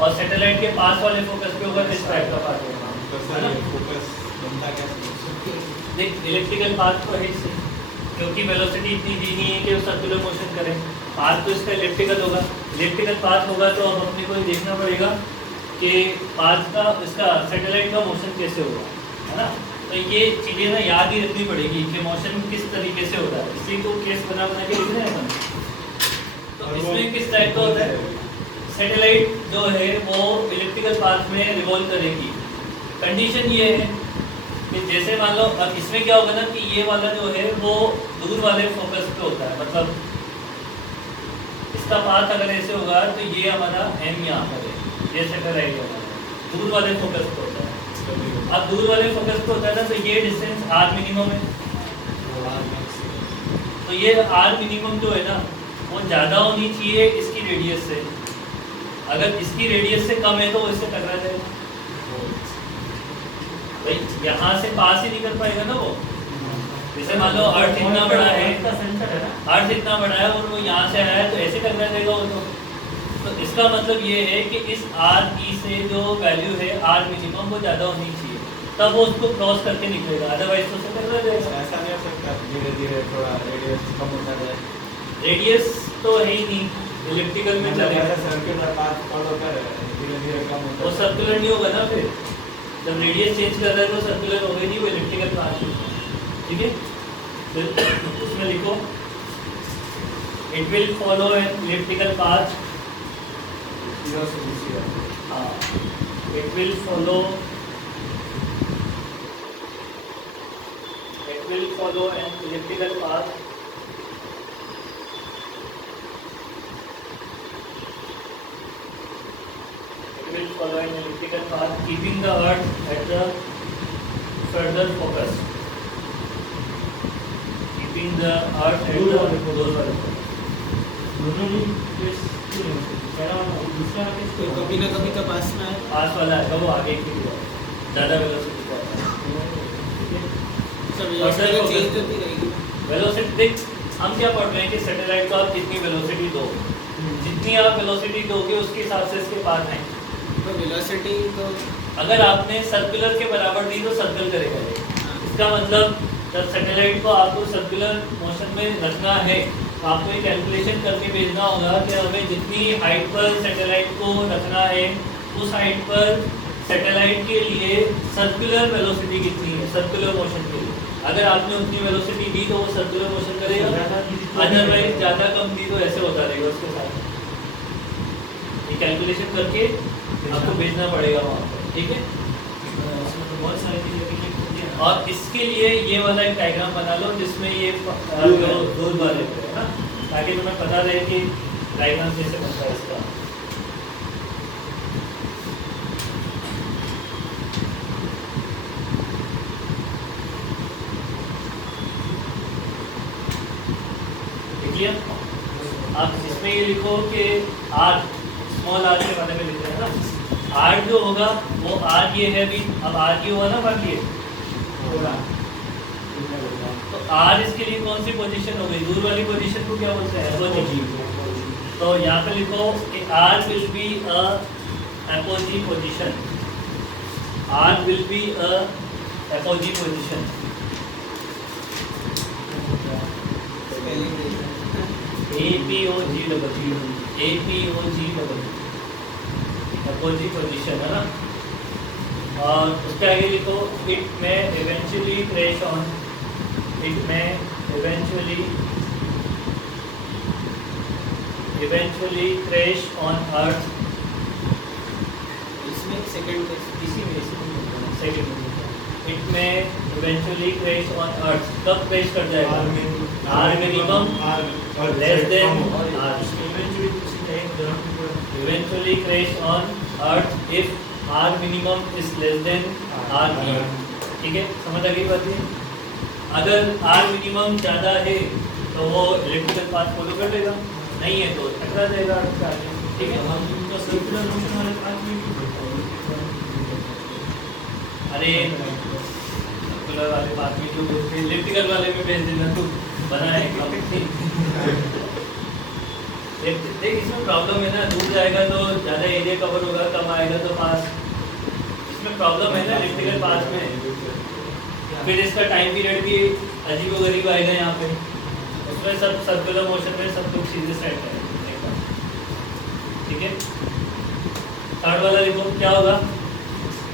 और सैटेलाइट के पास वाले फोकस पे होगा तो इस टाइप का पाथ बनेगा। फोकस बनता कैसे? देख इलेक्ट्रिकल पाथ तो है इससे, क्योंकि वेलोसिटी इतनी दी नहीं है कि वो सर्कुलर मोशन करे, पाथ तो इसका इलेक्ट्रिकल होगा। इलेक्ट्रिकल पाथ होगा तो अब अपने को ये देखना पड़ेगा कि पाथ का इसका सैटेलाइट का मोशन कैसे होगा, है ना। तो ये चीज़ें ना याद ही रखनी पड़ेगी कि मोशन किस तरीके से होता है, इसी को केस बना बना के लिख रहे हैं अपन। तो इसमें किस टाइप का होता है, सैटेलाइट जो है वो इलेक्ट्रिकल पाथ में रिवॉल्व करेगी। कंडीशन ये है कि जैसे मान लो अब इसमें क्या होगा ना कि ये वाला जो है वो दूर वाले फोकस पे होता है, मतलब इसका पाथ अगर ऐसे होगा तो ये हमारा M यहाँ पर है, ये सैटेलाइट हमारा दूर वाले फोकस पे होता है। अब दूर वाले फोकस पे होता है ना, तो ये डिस्टेंस R मिनिमम है, तो ये R मिनिमम जो है ना वो ज़्यादा होनी चाहिए इसकी रेडियस से। अगर इसकी रेडियस से कम है तो वो इससे टकरा जाएगा, भाई यहाँ से पास ही नहीं कर पाएगा ना वो। जैसे मान लो अर्थ इतना बड़ा है, सेंटर है ना, अर्थ इतना बड़ा है और वो यहाँ से आया है तो ऐसे टकरा जाएगा वो तो इसका मतलब ये है कि इस RE से जो वैल्यू है R मिनिमम वो ज़्यादा होनी चाहिए, तब वो उसको क्रॉस करके निकलेगा, अदरवाइज तो उससे टकरा जाएगा। ऐसा नहीं हो सकता धीरे धीरे थोड़ा रेडियस कम होता जाए? रेडियस तो है ही नहीं, इलेक्ट्रिकल में चलेगा, सर्कुलर पाथ फॉलो कर धीरे धीरे कम होता वो सर्कुलर नहीं होगा ना। फिर जब रेडियस चेंज कर रहा है तो सर्कुलर होगा नहीं, वो इलेक्ट्रिकल पाथ है। ठीक है, फिर उसमें लिखो it will follow an electrical path, it will follow an electrical path will follow an elliptical path keeping the earth at the further focus, keeping the earth at the closer focus. दोनों ही case क्यों नहीं होते? पहला वाला और दूसरा case तो कभी ना कभी तो पास में है। पास वाला है वो आगे की ओर ज़्यादा वेलोसिटी पे आता है। सब वेलोसिटी चेंज होती रहेगी। वेलोसिटी देख हम क्या पढ़ रहे हैं कि सैटेलाइट को आप जितनी वेलोसिटी दो, जितनी आप वेलोसिटी दोगे उसके हिसाब से इसके पाथ हैं। तो वेलोसिटी तो अगर आपने सर्कुलर के बराबर दी तो सर्कल करेगा ये। इसका मतलब जब सैटेलाइट को आपको सर्कुलर मोशन में रखना है तो आपको एक कैलकुलेशन करके भेजना होगा कि हमें जितनी हाइट पर सैटेलाइट को रखना है उस हाइट पर सैटेलाइट के लिए सर्कुलर वेलोसिटी कितनी है, सर्कुलर मोशन के लिए। अगर आपने उतनी वेलोसिटी दी तो वो सर्कुलर मोशन करेगा, अदरवाइज ज़्यादा कम दी तो ऐसे होता रहेगा उसके साथ। ये कैलकुलेशन करके आपको भेजना पड़ेगा वहाँ पर, ठीक है। उसमें तो बहुत सारी चीजें क्लिक होती है और इसके लिए ये वाला एक डायग्राम बना लो जिसमें ये जो दूर वाले पे है ना, ताकि तुम्हें पता रहे कि डायग्राम कैसे बनता है इसका। देखिए आप इसमें ये लिखो कि R स्मॉल r के बारे में लिख रहे हैं ना, R जो होगा वो R ये है अभी, अब R ये हुआ ना बाकी है, तो R इसके लिए कौन सी पोजीशन हो गई, दूर वाली पोजीशन को क्या बोलते हैं, तो यहाँ पे लिखो कि R will be a apogee position. R will be a apogee position. APOG apogee position है ना. और उसके आगे लिखो it may eventually crash on earth. इसमें सेकंड इसी में Second, it may eventually crash on earth. कब crash कर जाएगा? R minimum less than R. Eventually crash on earth if R minimum is less than R min. ठीक है, समझ आ गई बात ये? अगर R minimum ज़्यादा है तो वो इलेक्ट्रिकल पाथ फॉलो कर लेगा, नहीं है तो टकरा जाएगा उसका आगे. ठीक है, हम उनका सर्कुलर मोशन वाले पार्ट में क्यों पढ़ते हैं? अरे सर्कुलर वाले पाथ में क्यों भेजते हैं? इलेक्ट्रिकल वाले में भेज देना तू बनाए कम. देख इसमें प्रॉब्लम है ना, दूर जाएगा तो ज़्यादा एरिया कवर होगा, कम आएगा तो पास. इसमें प्रॉब्लम है ना इलेक्ट्रिकल पाथ में. फिर इसका टाइम पीरियड भी अजीब व गरीब आएगा यहाँ पे. उसमें सब सर्कुलर मोशन में सब कुछ सीधे सेट है. ठीक है, थर्ड वाला लिखो क्या होगा?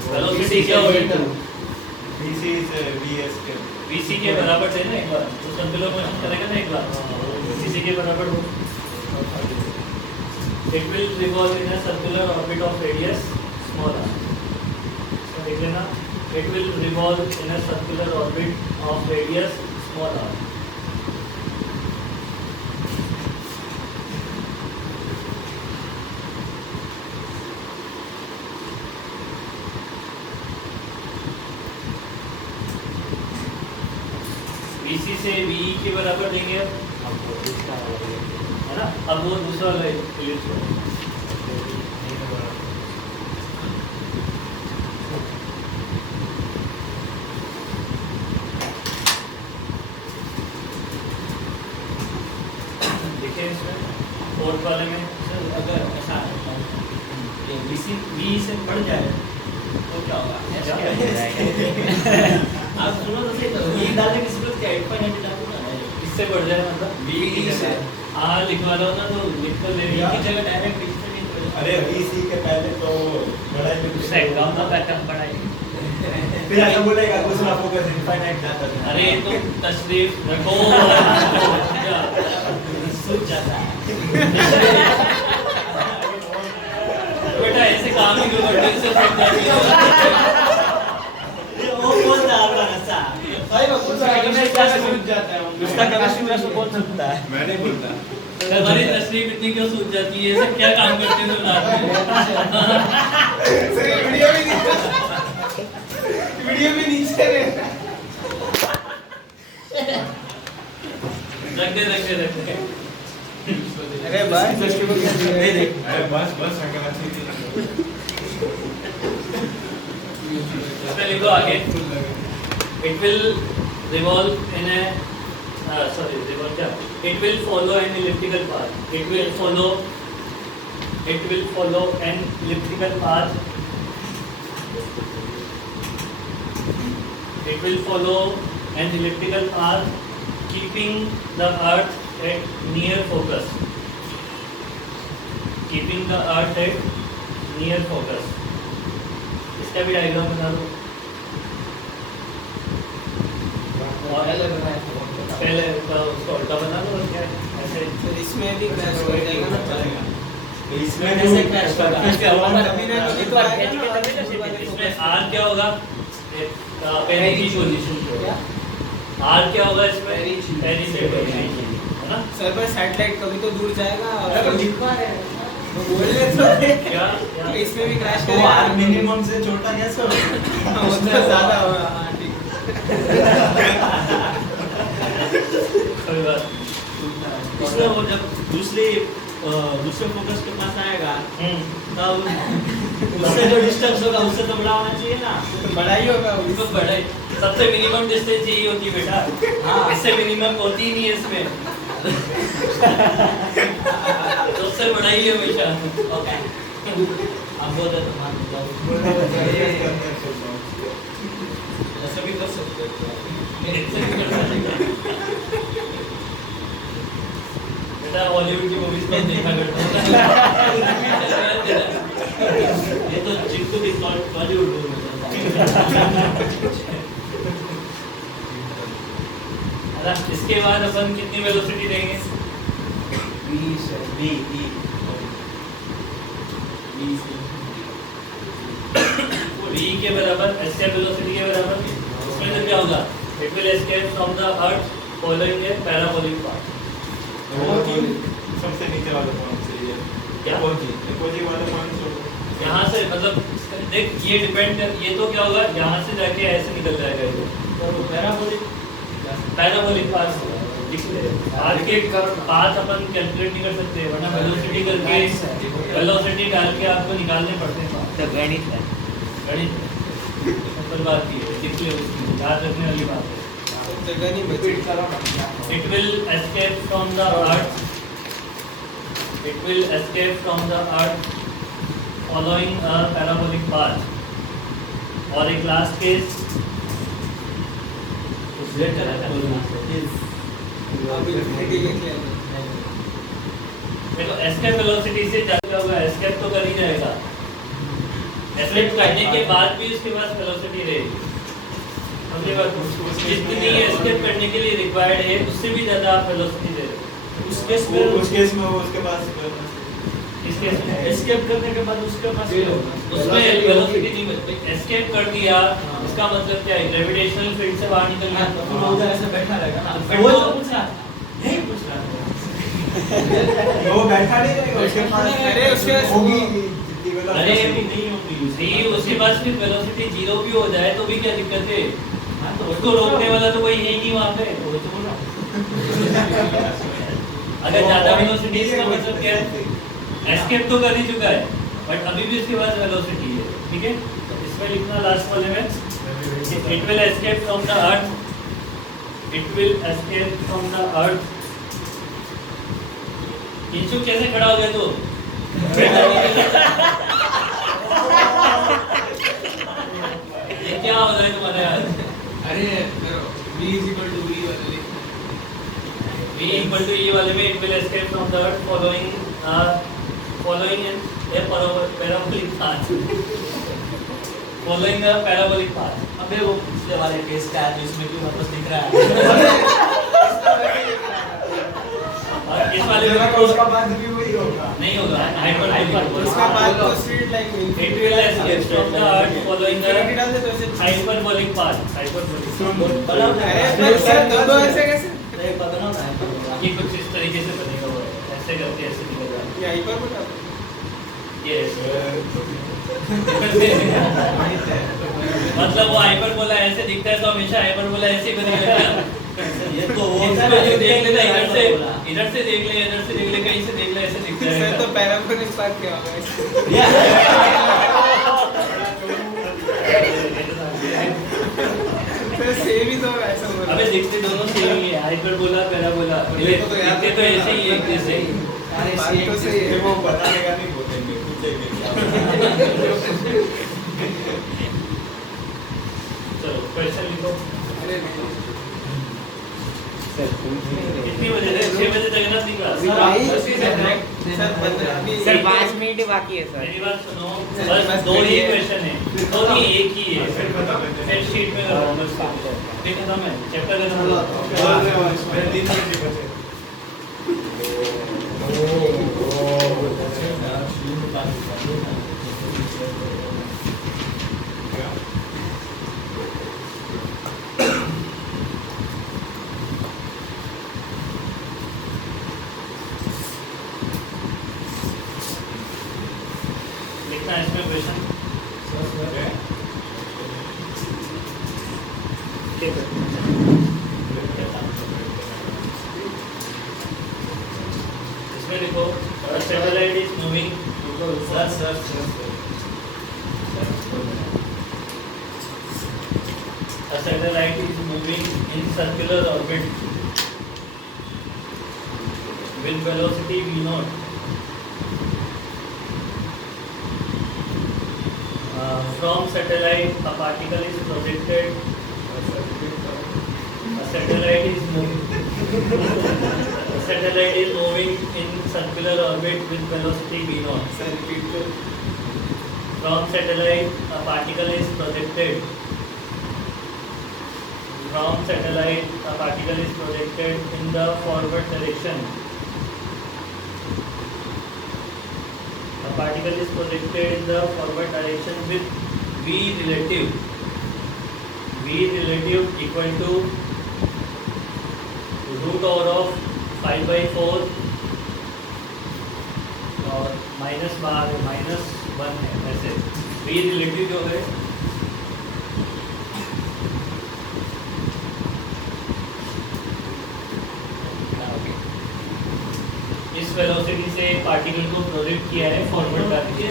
वेलोसिटी क्या होगी? VC के बराबर है ना एक बार, तो सर्कुलर मोशन करेगा ना एक बार, VC के बराबर हो. It will revolve in a circular orbit of radius small r. So देख लेना, it will revolve in a circular orbit of radius small r. VC से VE के बराबर देंगे अब, है ना. अब वो दूसरा वाला इलिप्स है. देखिए इसमें फोर्थ वाले में सर अगर ऐसा वी से बढ़ जाए तो क्या होगा? क्या? आप सुनो तो सही, तो ये डालने की जरूरत क्या है? 8.8 डालो ना. इससे बढ़ जाए मतलब वी से लिखवा लो ना, तो लिख कर ले वी की जगह डायरेक्ट इससे नहीं तो अरे VC के पहले तो बड़ा ही फिर ऐसा बोलेगा दूसरा फोकस इनफाइनाइट जाता है. अरे तो तशरीफ रखो. सूझ जाता है. बेटा ऐसे काम ही क्यों करते हैं? इससे फट जाती है. वो कौन डाल रहा है ऐसा? भाई वो कुछ सूझ जाता है. उसका केमिस्ट्री में कौन सकता है? मैं नहीं बोलता. हमारी तशरीफ इतनी क्यों सूझ जाती है? ऐसा क्या काम करते हैं तुम रात में? वीडियो भी नीचे रख दे. अरे भाई अरे बस अगर अच्छी इसमें लिखो आगे. It will revolve in a revolve क्या? It will follow an elliptical path. It will follow an elliptical path. It will follow an elliptical path, keeping the Earth at near focus. Keeping the Earth at near focus. इसका भी diagram बना दो. पहले उसका उल्टा बना लो और क्या ऐसे. तो इसमें भी क्रैश हो जाएगा ना, चलेगा. इसमें कैसे क्रैश होगा? इसमें R क्या होगा? पहली की पोजीशन R क्या होगा इसमें? पहली से है ना. सर पर सैटेलाइट कभी तो दूर जाएगा अरे और लिखवा है. तो बोलने तो क्या इसमें भी क्रैश तो करेगा. R मिनिमम से छोटा कैसे होगा? उतना ज्यादा होगा. हाँ ठीक. कोई बात. इसमें वो जब दूसरे फोकस के पास आएगा तब उससे जो डिस्टेंस होगा उससे तो बड़ा होना चाहिए ना. तो बड़ा ही होगा वो. इसको बड़ा सबसे मिनिमम डिस्टेंस यही होती है बेटा. हाँ. इससे मिनिमम होती ही नहीं है इसमें. तो उससे आंसर बड़ा ही है हमेशा। ओके अब बोल दे तो मान जाओ ऐसा भी कर सकते हो बेटा हॉलीवुड की मूवीज में देखा करता ये तो जिनको भी बॉलीवुड इसके बाद अपन कितनी वेलोसिटी देंगे? v के बराबर एस्केप वेलोसिटी के बराबर। उसमें तो क्या होगा? It will escape from the earth following A parabolic path. सबसे नीचे वाला पॉइंट से ये क्या? अपोजिट वाला पॉइंट यहाँ से मतलब देख ये डिपेंड ये तो क्या होगा, यहाँ से जाके ऐसे निकल जाएगा ये पैराबोलिक पाथ। आज के पाथ अपन कैलकुलेट नहीं कर सकते, वरना वेलोसिटी करके वेलोसिटी डाल के आपको निकालने पड़ते हैं। तो गणित है। गणित सिंपल बात की है, लिख ले उसकी याद रखने वाली बात है। जगह नहीं बची। It will escape from the earth. It will escape from the earth following a parabolic path. और एक लास्ट केस देखो एस्केप वेलोसिटी से ज्यादा होगा, एस्केप तो कर ही जाएगा। एस्केप करने के बाद भी उसके पास वेलोसिटी रहेगी। अगली बात जितनी एस्केप करने के लिए रिक्वायर्ड है उससे भी ज्यादा आप वेलोसिटी दे रहे हो। उस केस में वो उसके पास इस केस में एस्केप करने के बाद उसके पास उसमें वेलोसिटी नहीं बचती। एस्केप कर दिया इसका मतलब क्या है? ग्रेविटेशनल फील्ड से बाहर निकल गया तो वो उधर ऐसे बैठा रहेगा ना। फिर वो तो- तो पूछ रहा नहीं पूछ रहा वो बैठा नहीं रहेगा उसके पास। अरे उसके होगी जितनी वेलोसिटी अरे नहीं होगी जी उसके पास फिर वेलोसिटी जीरो भी हो जाए तो भी क्या दिक्कत है? हाँ, तो उसको रोकने वाला तो कोई है ही नहीं वहाँ पे। वो तो बोल रहा हूँ। अगर ज्यादा वेलोसिटी इसका मतलब क्या है? एस्केप तो कर ही चुका है बट अभी भी उसके पास वेलोसिटी है। ठीक है, तो इसमें लिखना लास्ट वाले में it will escape from the earth. It will escape from the earth. Inshu कैसे खड़ा हो गया तू? ये क्या हो रहा है तुम्हारे यार? अरे v equal to v वाले लिख। V equal to E वाले में it will escape from the earth following a parabolic path. Following a parabolic path. अबे वो पिछले वाले केस का है जिसमें क्यों वापस दिख रहा है और इस वाले में उसका बाद भी वही होगा। नहीं होगा, hyperbolic उसका होगा। बाद तो स्ट्रीट लाइक नहीं। It will escape from the earth following Gravity the डाल दे तो ऐसे hyperbolic path. Hyperbolic। अरे पर सर दो ऐसे कैसे? नहीं पता ना है ये कुछ इस तरीके से बनेगा वो है। ऐसे करके ऐसे निकल जाएगा। ये हाइपर बोला। Yes. मतलब वो हाइपरबोला ऐसे दिखता है तो हमेशा हाइपरबोला ऐसे ही बनेगा क्या? ये तो वो इसको जो देख लेना इधर से देख ले कहीं से देख ले ऐसे दिखता है। सर तो पैराबोलिक पाथ क्या होगा? सर सेम ही तो ऐसा बोल रहा अबे है। दिखते दोनों सेम ही है, हाइपरबोला पैराबोला। देखो तो याद दिखते तो ऐसे ही है एक जैसे। बात तो सही है। वो बताएगा नहीं बोलेंगे पूछेंगे चलो क्वेश्चन लिखो। अरे नहीं। कितनी बजे से? 6 बजे तक ना सी क्लास। सर 15 अभी सर 5 मिनट ही बाकी है सर। मेरी बात सुनो, बस बस दो ही बढ़िया है। क्वेश्चन है, दो नहीं एक ही है। फिर बता फिर शीट में करो बस। ठीक खत्म है, चैप्टर खत्म हुआ। मेरे 3 मिनट बचे। लिखना है इसमें क्वेश्चन। इसमें लिखो satellite is moving sir A satellite is moving in circular orbit with velocity v0 From satellite, a particle is projected. A satellite is moving. A satellite is moving in circular orbit with velocity v0. Sir, repeat it. From satellite, a particle is projected. From satellite, a particle is projected in the forward direction. A particle is projected in the forward direction with v relative. V relative equal to root over of 5/4 और minus बाहर -1 है ऐसे v relative जो है इस velocity से particle को project किया है फॉरवर्ड करके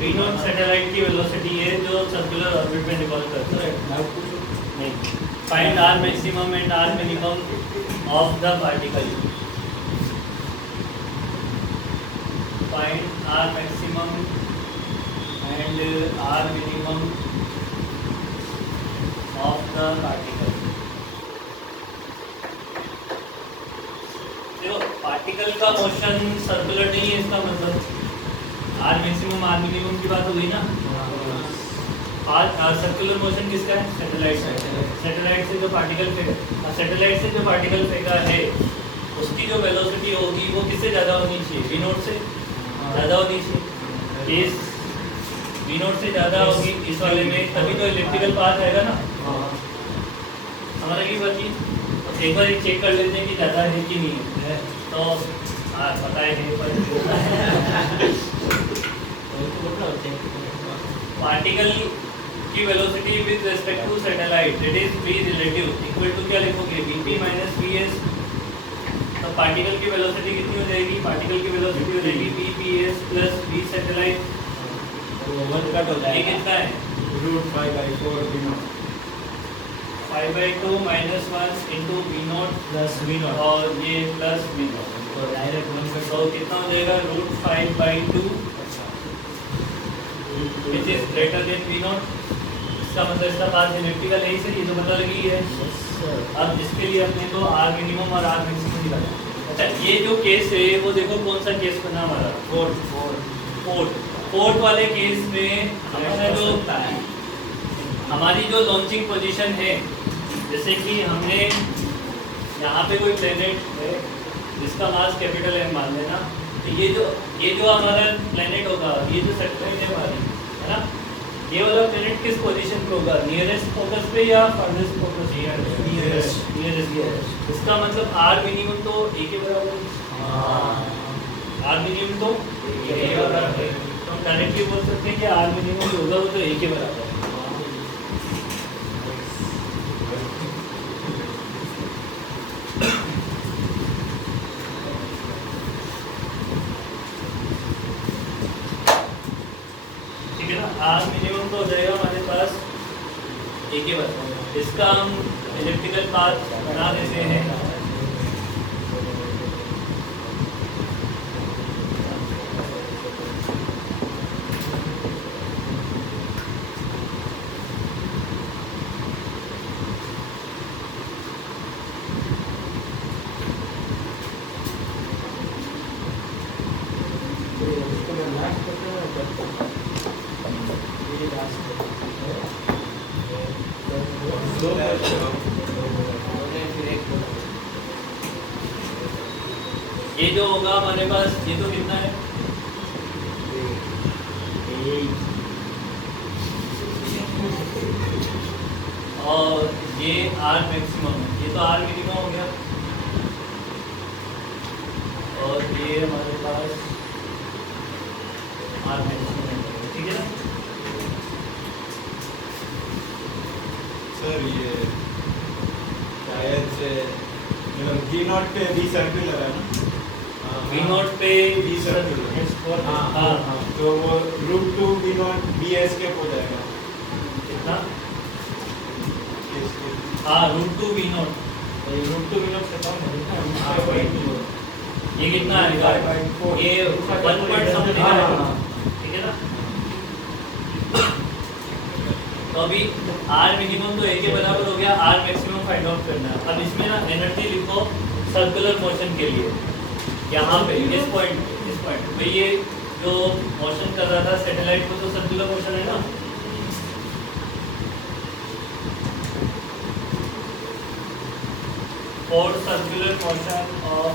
v0 सैटेलाइट की वेलोसिटी है जो सर्कुलर ऑर्बिट में रिवॉल्व करता है नहीं find r maximum and r minimum of the particle find r maximum and r minimum of the particle देखो पार्टिकल का मोशन सर्कुलर नहीं है इसका मतलब आर मैक्सिमम आर मिनिमम की बात हो गई ना आज सर्कुलर मोशन किसका है सैटेलाइट से जो पार्टिकल फेंका सैटेलाइट से जो पार्टिकल फेंका है उसकी जो वेलोसिटी होगी वो किससे ज़्यादा होनी चाहिए v0 से ज़्यादा होनी चाहिए इस v0 से ज़्यादा होगी इस वाले में तभी तो इलेक्ट्रिकल पाथ आएगा ना हमारा की बात एक बार चेक कर लेते हैं कि ज़्यादा है कि नहीं है तो हाँ पता है पार्टिकल की velocity with respect to satellite that is v relative equal to क्या लिखोगे vp माइनस vs तो पार्टिकल की वेलोसिटी कितनी हो जाएगी पार्टिकल की वेलोसिटी हो जाएगी vps plus v satellite one cut हो ये जाएगा कितना है root 5/4 v0 5/2 minus 1 into v0 plus v0 और ये प्लस v0 तो डायरेक्ट वन कट तो कितना हो जाएगा root 5/2 which is greater than v0 इसका मतलब इसका पास इलेक्ट्रिकल है ही सही ये तो पता लगी है अब इसके लिए अपने को r मिनिमम और r मैक्सिमम निकालना है। अच्छा ये जो केस है वो देखो कौन सा केस बना हमारा फोर्थ वाले केस में हमारा जो हमारी जो लॉन्चिंग पोजीशन है जैसे कि हमने यहाँ पे कोई प्लेनेट है जिसका मास कैपिटल M मान लेना तो ये जो हमारा प्लेनेट होगा ये जो सैटेलाइट है हमारी है ना ये वाला प्लेनेट किस पोजीशन पे होगा नियरेस्ट फोकस पे या फर्देस्ट फोकस नियरेस्ट इसका मतलब r मिनिमम तो a के बराबर r मिनिमम तो a के बराबर है तो हम डायरेक्टली बोल सकते हैं कि r मिनिमम जो होगा वो तो a के बराबर है आर मिनिमम तो हो जाएगा हमारे पास एक ही बात इसका हम इलेक्ट्रिकल पाथ बना देते हैं ये जो होगा हमारे पास ये तो कितना है और ये R मैक्सिमम है ये तो R मिनिमम हो गया और ये हमारे पास R मैक्सिमम है ठीक है ना सर ये शायद से मतलब v0 पे v सर्कुलर है ना v0 पे v सर्कुलर हाँ तो वो √2 v0 v एस्केप हो जाएगा कितना हाँ √2 v0 √2 v0 से कम है ये कितना आएगा ये 1 पॉइंट समथिंग आएगा ठीक है ना अभी आर मिनिमम तो ए के बराबर हो गया, आर मैक्सिमम फाइंड आउट करना है। अब इसमें ना एनर्जी लिखो सर्कुलर मोशन के लिए, यहाँ पे इस पॉइंट भाई ये जो मोशन कर रहा था सैटेलाइट को, तो सर्कुलर मोशन है ना। और circular motion of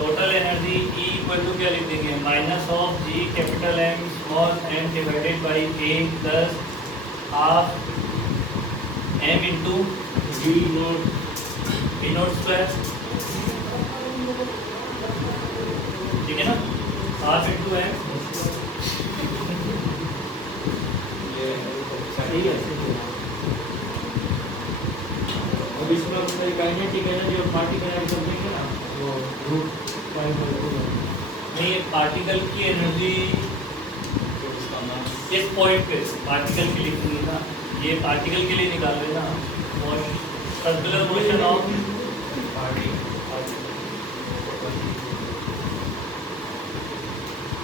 total energy E equal to क्या लिख देंगे, minus of G capital M small m divided by A plus half m into V nought square, ठीक है ना, हाफ इंटू m। अब इसमें हम काइनेटिक एनर्जी और पार्टिकल एनर्जी कर देंगे ना, वो रूट नहीं, पार्टिकल की एनर्जी इस पॉइंट पे पार्टिकल की लिखनी ना, ये पार्टिकल के लिए निकाल लेना। और सर्कुलर मोशन ऑफ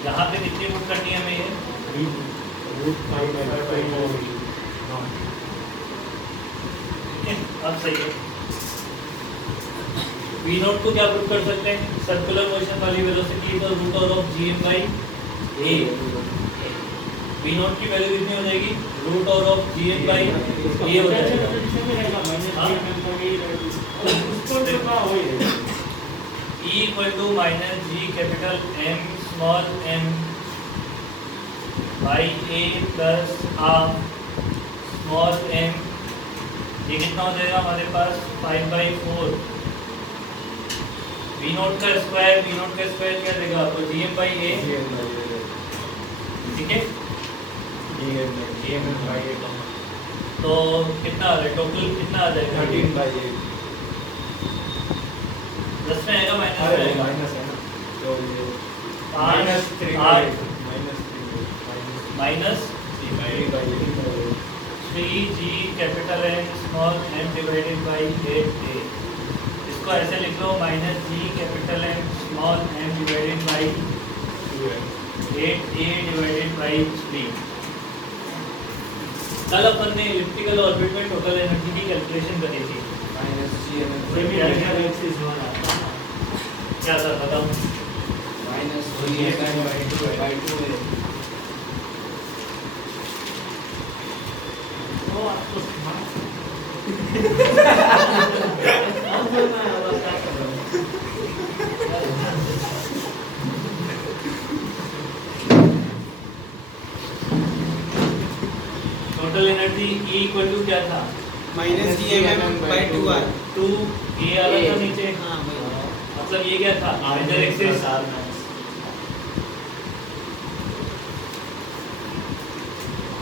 यहाँ पे कितनी पुट करनी है हमें, ये अब सही है। V नोट को क्या पुट कर सकते हैं, सर्कुलर मोशन वाली वेलोसिटी तो root over of GM by A। V nought की वैल्यू कितनी हो जाएगी, root over of GM by A हो जाएगा। E equal to minus G capital M small m by A plus half small m, ये कितना हो जाएगा हमारे पास 5/4। V नोट का स्क्वायर क्या देगा आपको, GM बाई A, ठीक है। तो कितना आ रहा है टोटल, कितना आ जाएगा 13/8 10 में आएगा माइनस में आएगा, माइनस है ना, तो ये minus 3/8 minus 3G capital M small m divided by 8A। इसको ऐसे लिख लो, minus G capital M small m divided by 8A divided by 3। कल अपन ने इलिप्टिकल ऑर्बिट में टोटल एनर्जी की कैलकुलेशन करी थी, क्या था बताओ, total energy E equal to क्या था, माइनस GMM बाई 2R। 2 ये आ रहा था नीचे, हाँ भाई, मतलब ये क्या था, मेजर एक्सिस,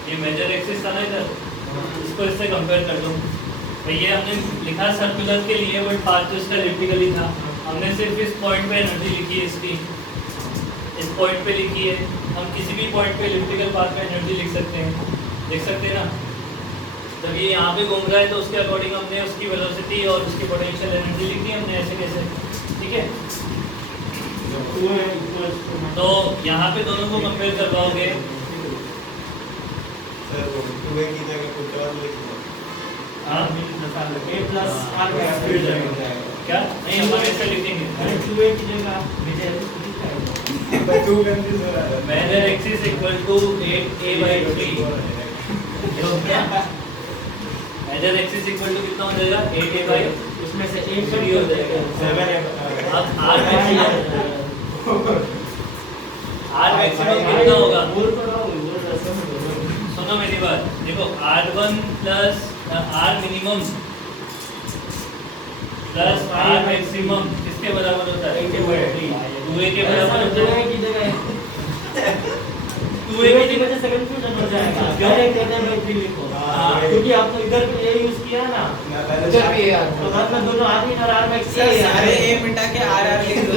ये मेजर एक्सिस था ना इधर, इसको इससे कंपेयर कर दो। भाई ये हमने लिखा सर्कुलर के लिए, बट पाथ तो इसका इलिप्टिकल ही था। हमने सिर्फ इस पॉइंट पे एनर्जी लिखी है इसकी, इस पॉइंट पे लिखी है। हम किसी भी पॉइंट पे इलिप्टिकल पाथ में एनर्जी लिख सकते हैं, देख सकते हैं ना। जब ये यहाँ पे घूम रहा है तो उसके अकॉर्डिंग हमने उसकी वेलोसिटी और उसकी पोटेंशियल एनर्जी लिखी है हमने, ऐसे कैसे, ठीक है। तो यहाँ पे दोनों को कंपेयर करवाओगे, सर वो 2a की जगह कुछ और लिख दो। हाँ A प्लस R का क्या नहीं, हम ऐसे लिखेंगे, अरे 2A की जगह पर 2 कंफ्यूज हो रहा है। Major axis equal to 8A by 3। Major axis equal to कितना हो जाएगा, 8A बाई, उसमें से 8 3 हो जाएगा। 7 अब R मैक्सिमम कितना होगा, सुनो मेरी बात, देखो R1 plus R minimum plus R maximum किसके बराबर होता है, 2A के बराबर होता है। 2A की वजह से कंफ्यूजन हो जाएगा, क्यों? क्योंकि आपने इधर पे A यूज किया ना, उधर भी है तो मतलब दोनों आदमी और R मैक्स सर, सारे A मिटा के RR लिख दो।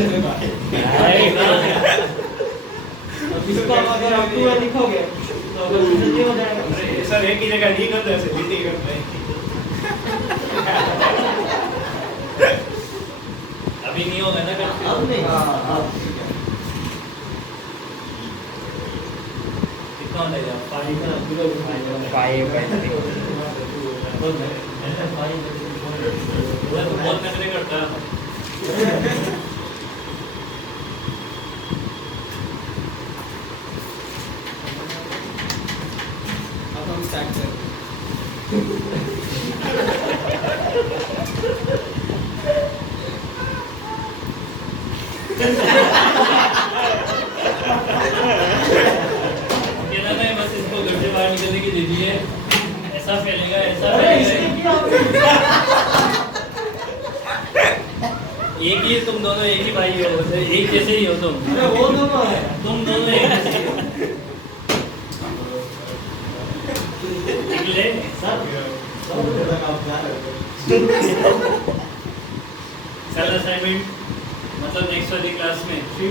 अब इसको अगर आप 2A लिखोगे तो कंफ्यूजन नहीं हो जाएगा। सर एक ही जगह नहीं करते, ऐसे नहीं करते। अभी नहीं होगा हाँ कितना हो जाएगा 5/3 बहुत नखरे करता है अब हम स्टार्ट करें। कहना नहीं बस इसको घर से बाहर निकलने की दे दी है ऐसा फैलेगा एक ही तुम दोनों एक ही भाई हो एक जैसे ही हो तुम वो दोनों है तुम दोनों एक जैसे ही हो निकले सेल असाइनमेंट मतलब नेक्स्ट वाली क्लास में फिर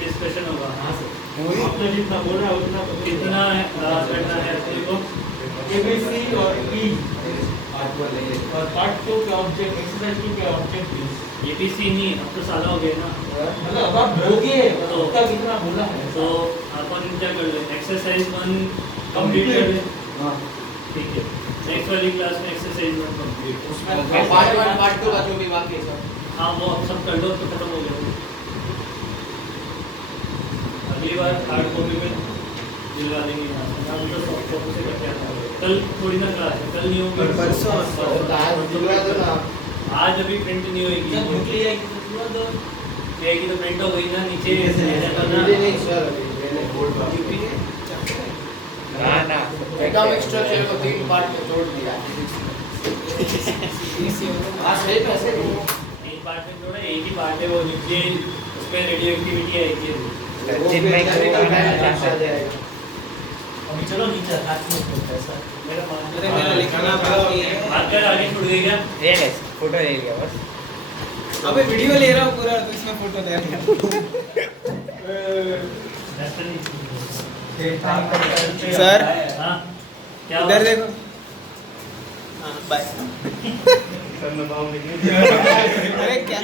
डिस्कशन होगा अपना जितना बोल रहा है उतना कितना करना है अपने को ABC और E और पार्ट 2 के ऑब्जेक्ट एक्सरसाइज 2 के ऑब्जेक्टिव्स एबीसी नहीं अब तो साला हो गया ना मतलब अब आप भरोगे तो तब इतना बोला है तो अपन क्या कर ले एक्सरसाइज 1 कंप्लीट कर ले ठीक है नेक्स्ट वाली क्लास में एक्सरसाइज 1 कंप्लीट उसमें पार्ट 1 पार्ट 2 का जो भी बाकी है सब हाँ वो अब सब कर लो तो खत्म हो गया अगली बार हार्ड कॉपी में दिलवा देंगे यहाँ से हम तो सॉफ्ट कॉपी से करके आना होगा कल थोड़ी ना क्लास है कल नहीं होगी परसों आज अभी प्रिंट नहीं होगी जब निकली जाएगी तो पूरा दो जाएगी तो प्रिंट हो गई ना नीचे ना एटॉमिक स्ट्रक्चर को 3 पार्ट में तोड़ दिया आज सही पैसे एक पार्ट में थोड़ा एक ही पार्ट है वो न्यूक्लियर उसमें रेडियो एक्टिविटी आएगी जिनमें अभी चलो नीचे हाथ में होता है सर मेरा अरे मेरा लिखना बाकी है। बात कर आगे छूट गई क्या फोटो ले लिया बस अबे वीडियो ले रहा हूँ पूरा तो इसमें फोटो ले रहा सर हाँ क्या इधर देखो हाँ बाय अरे क्या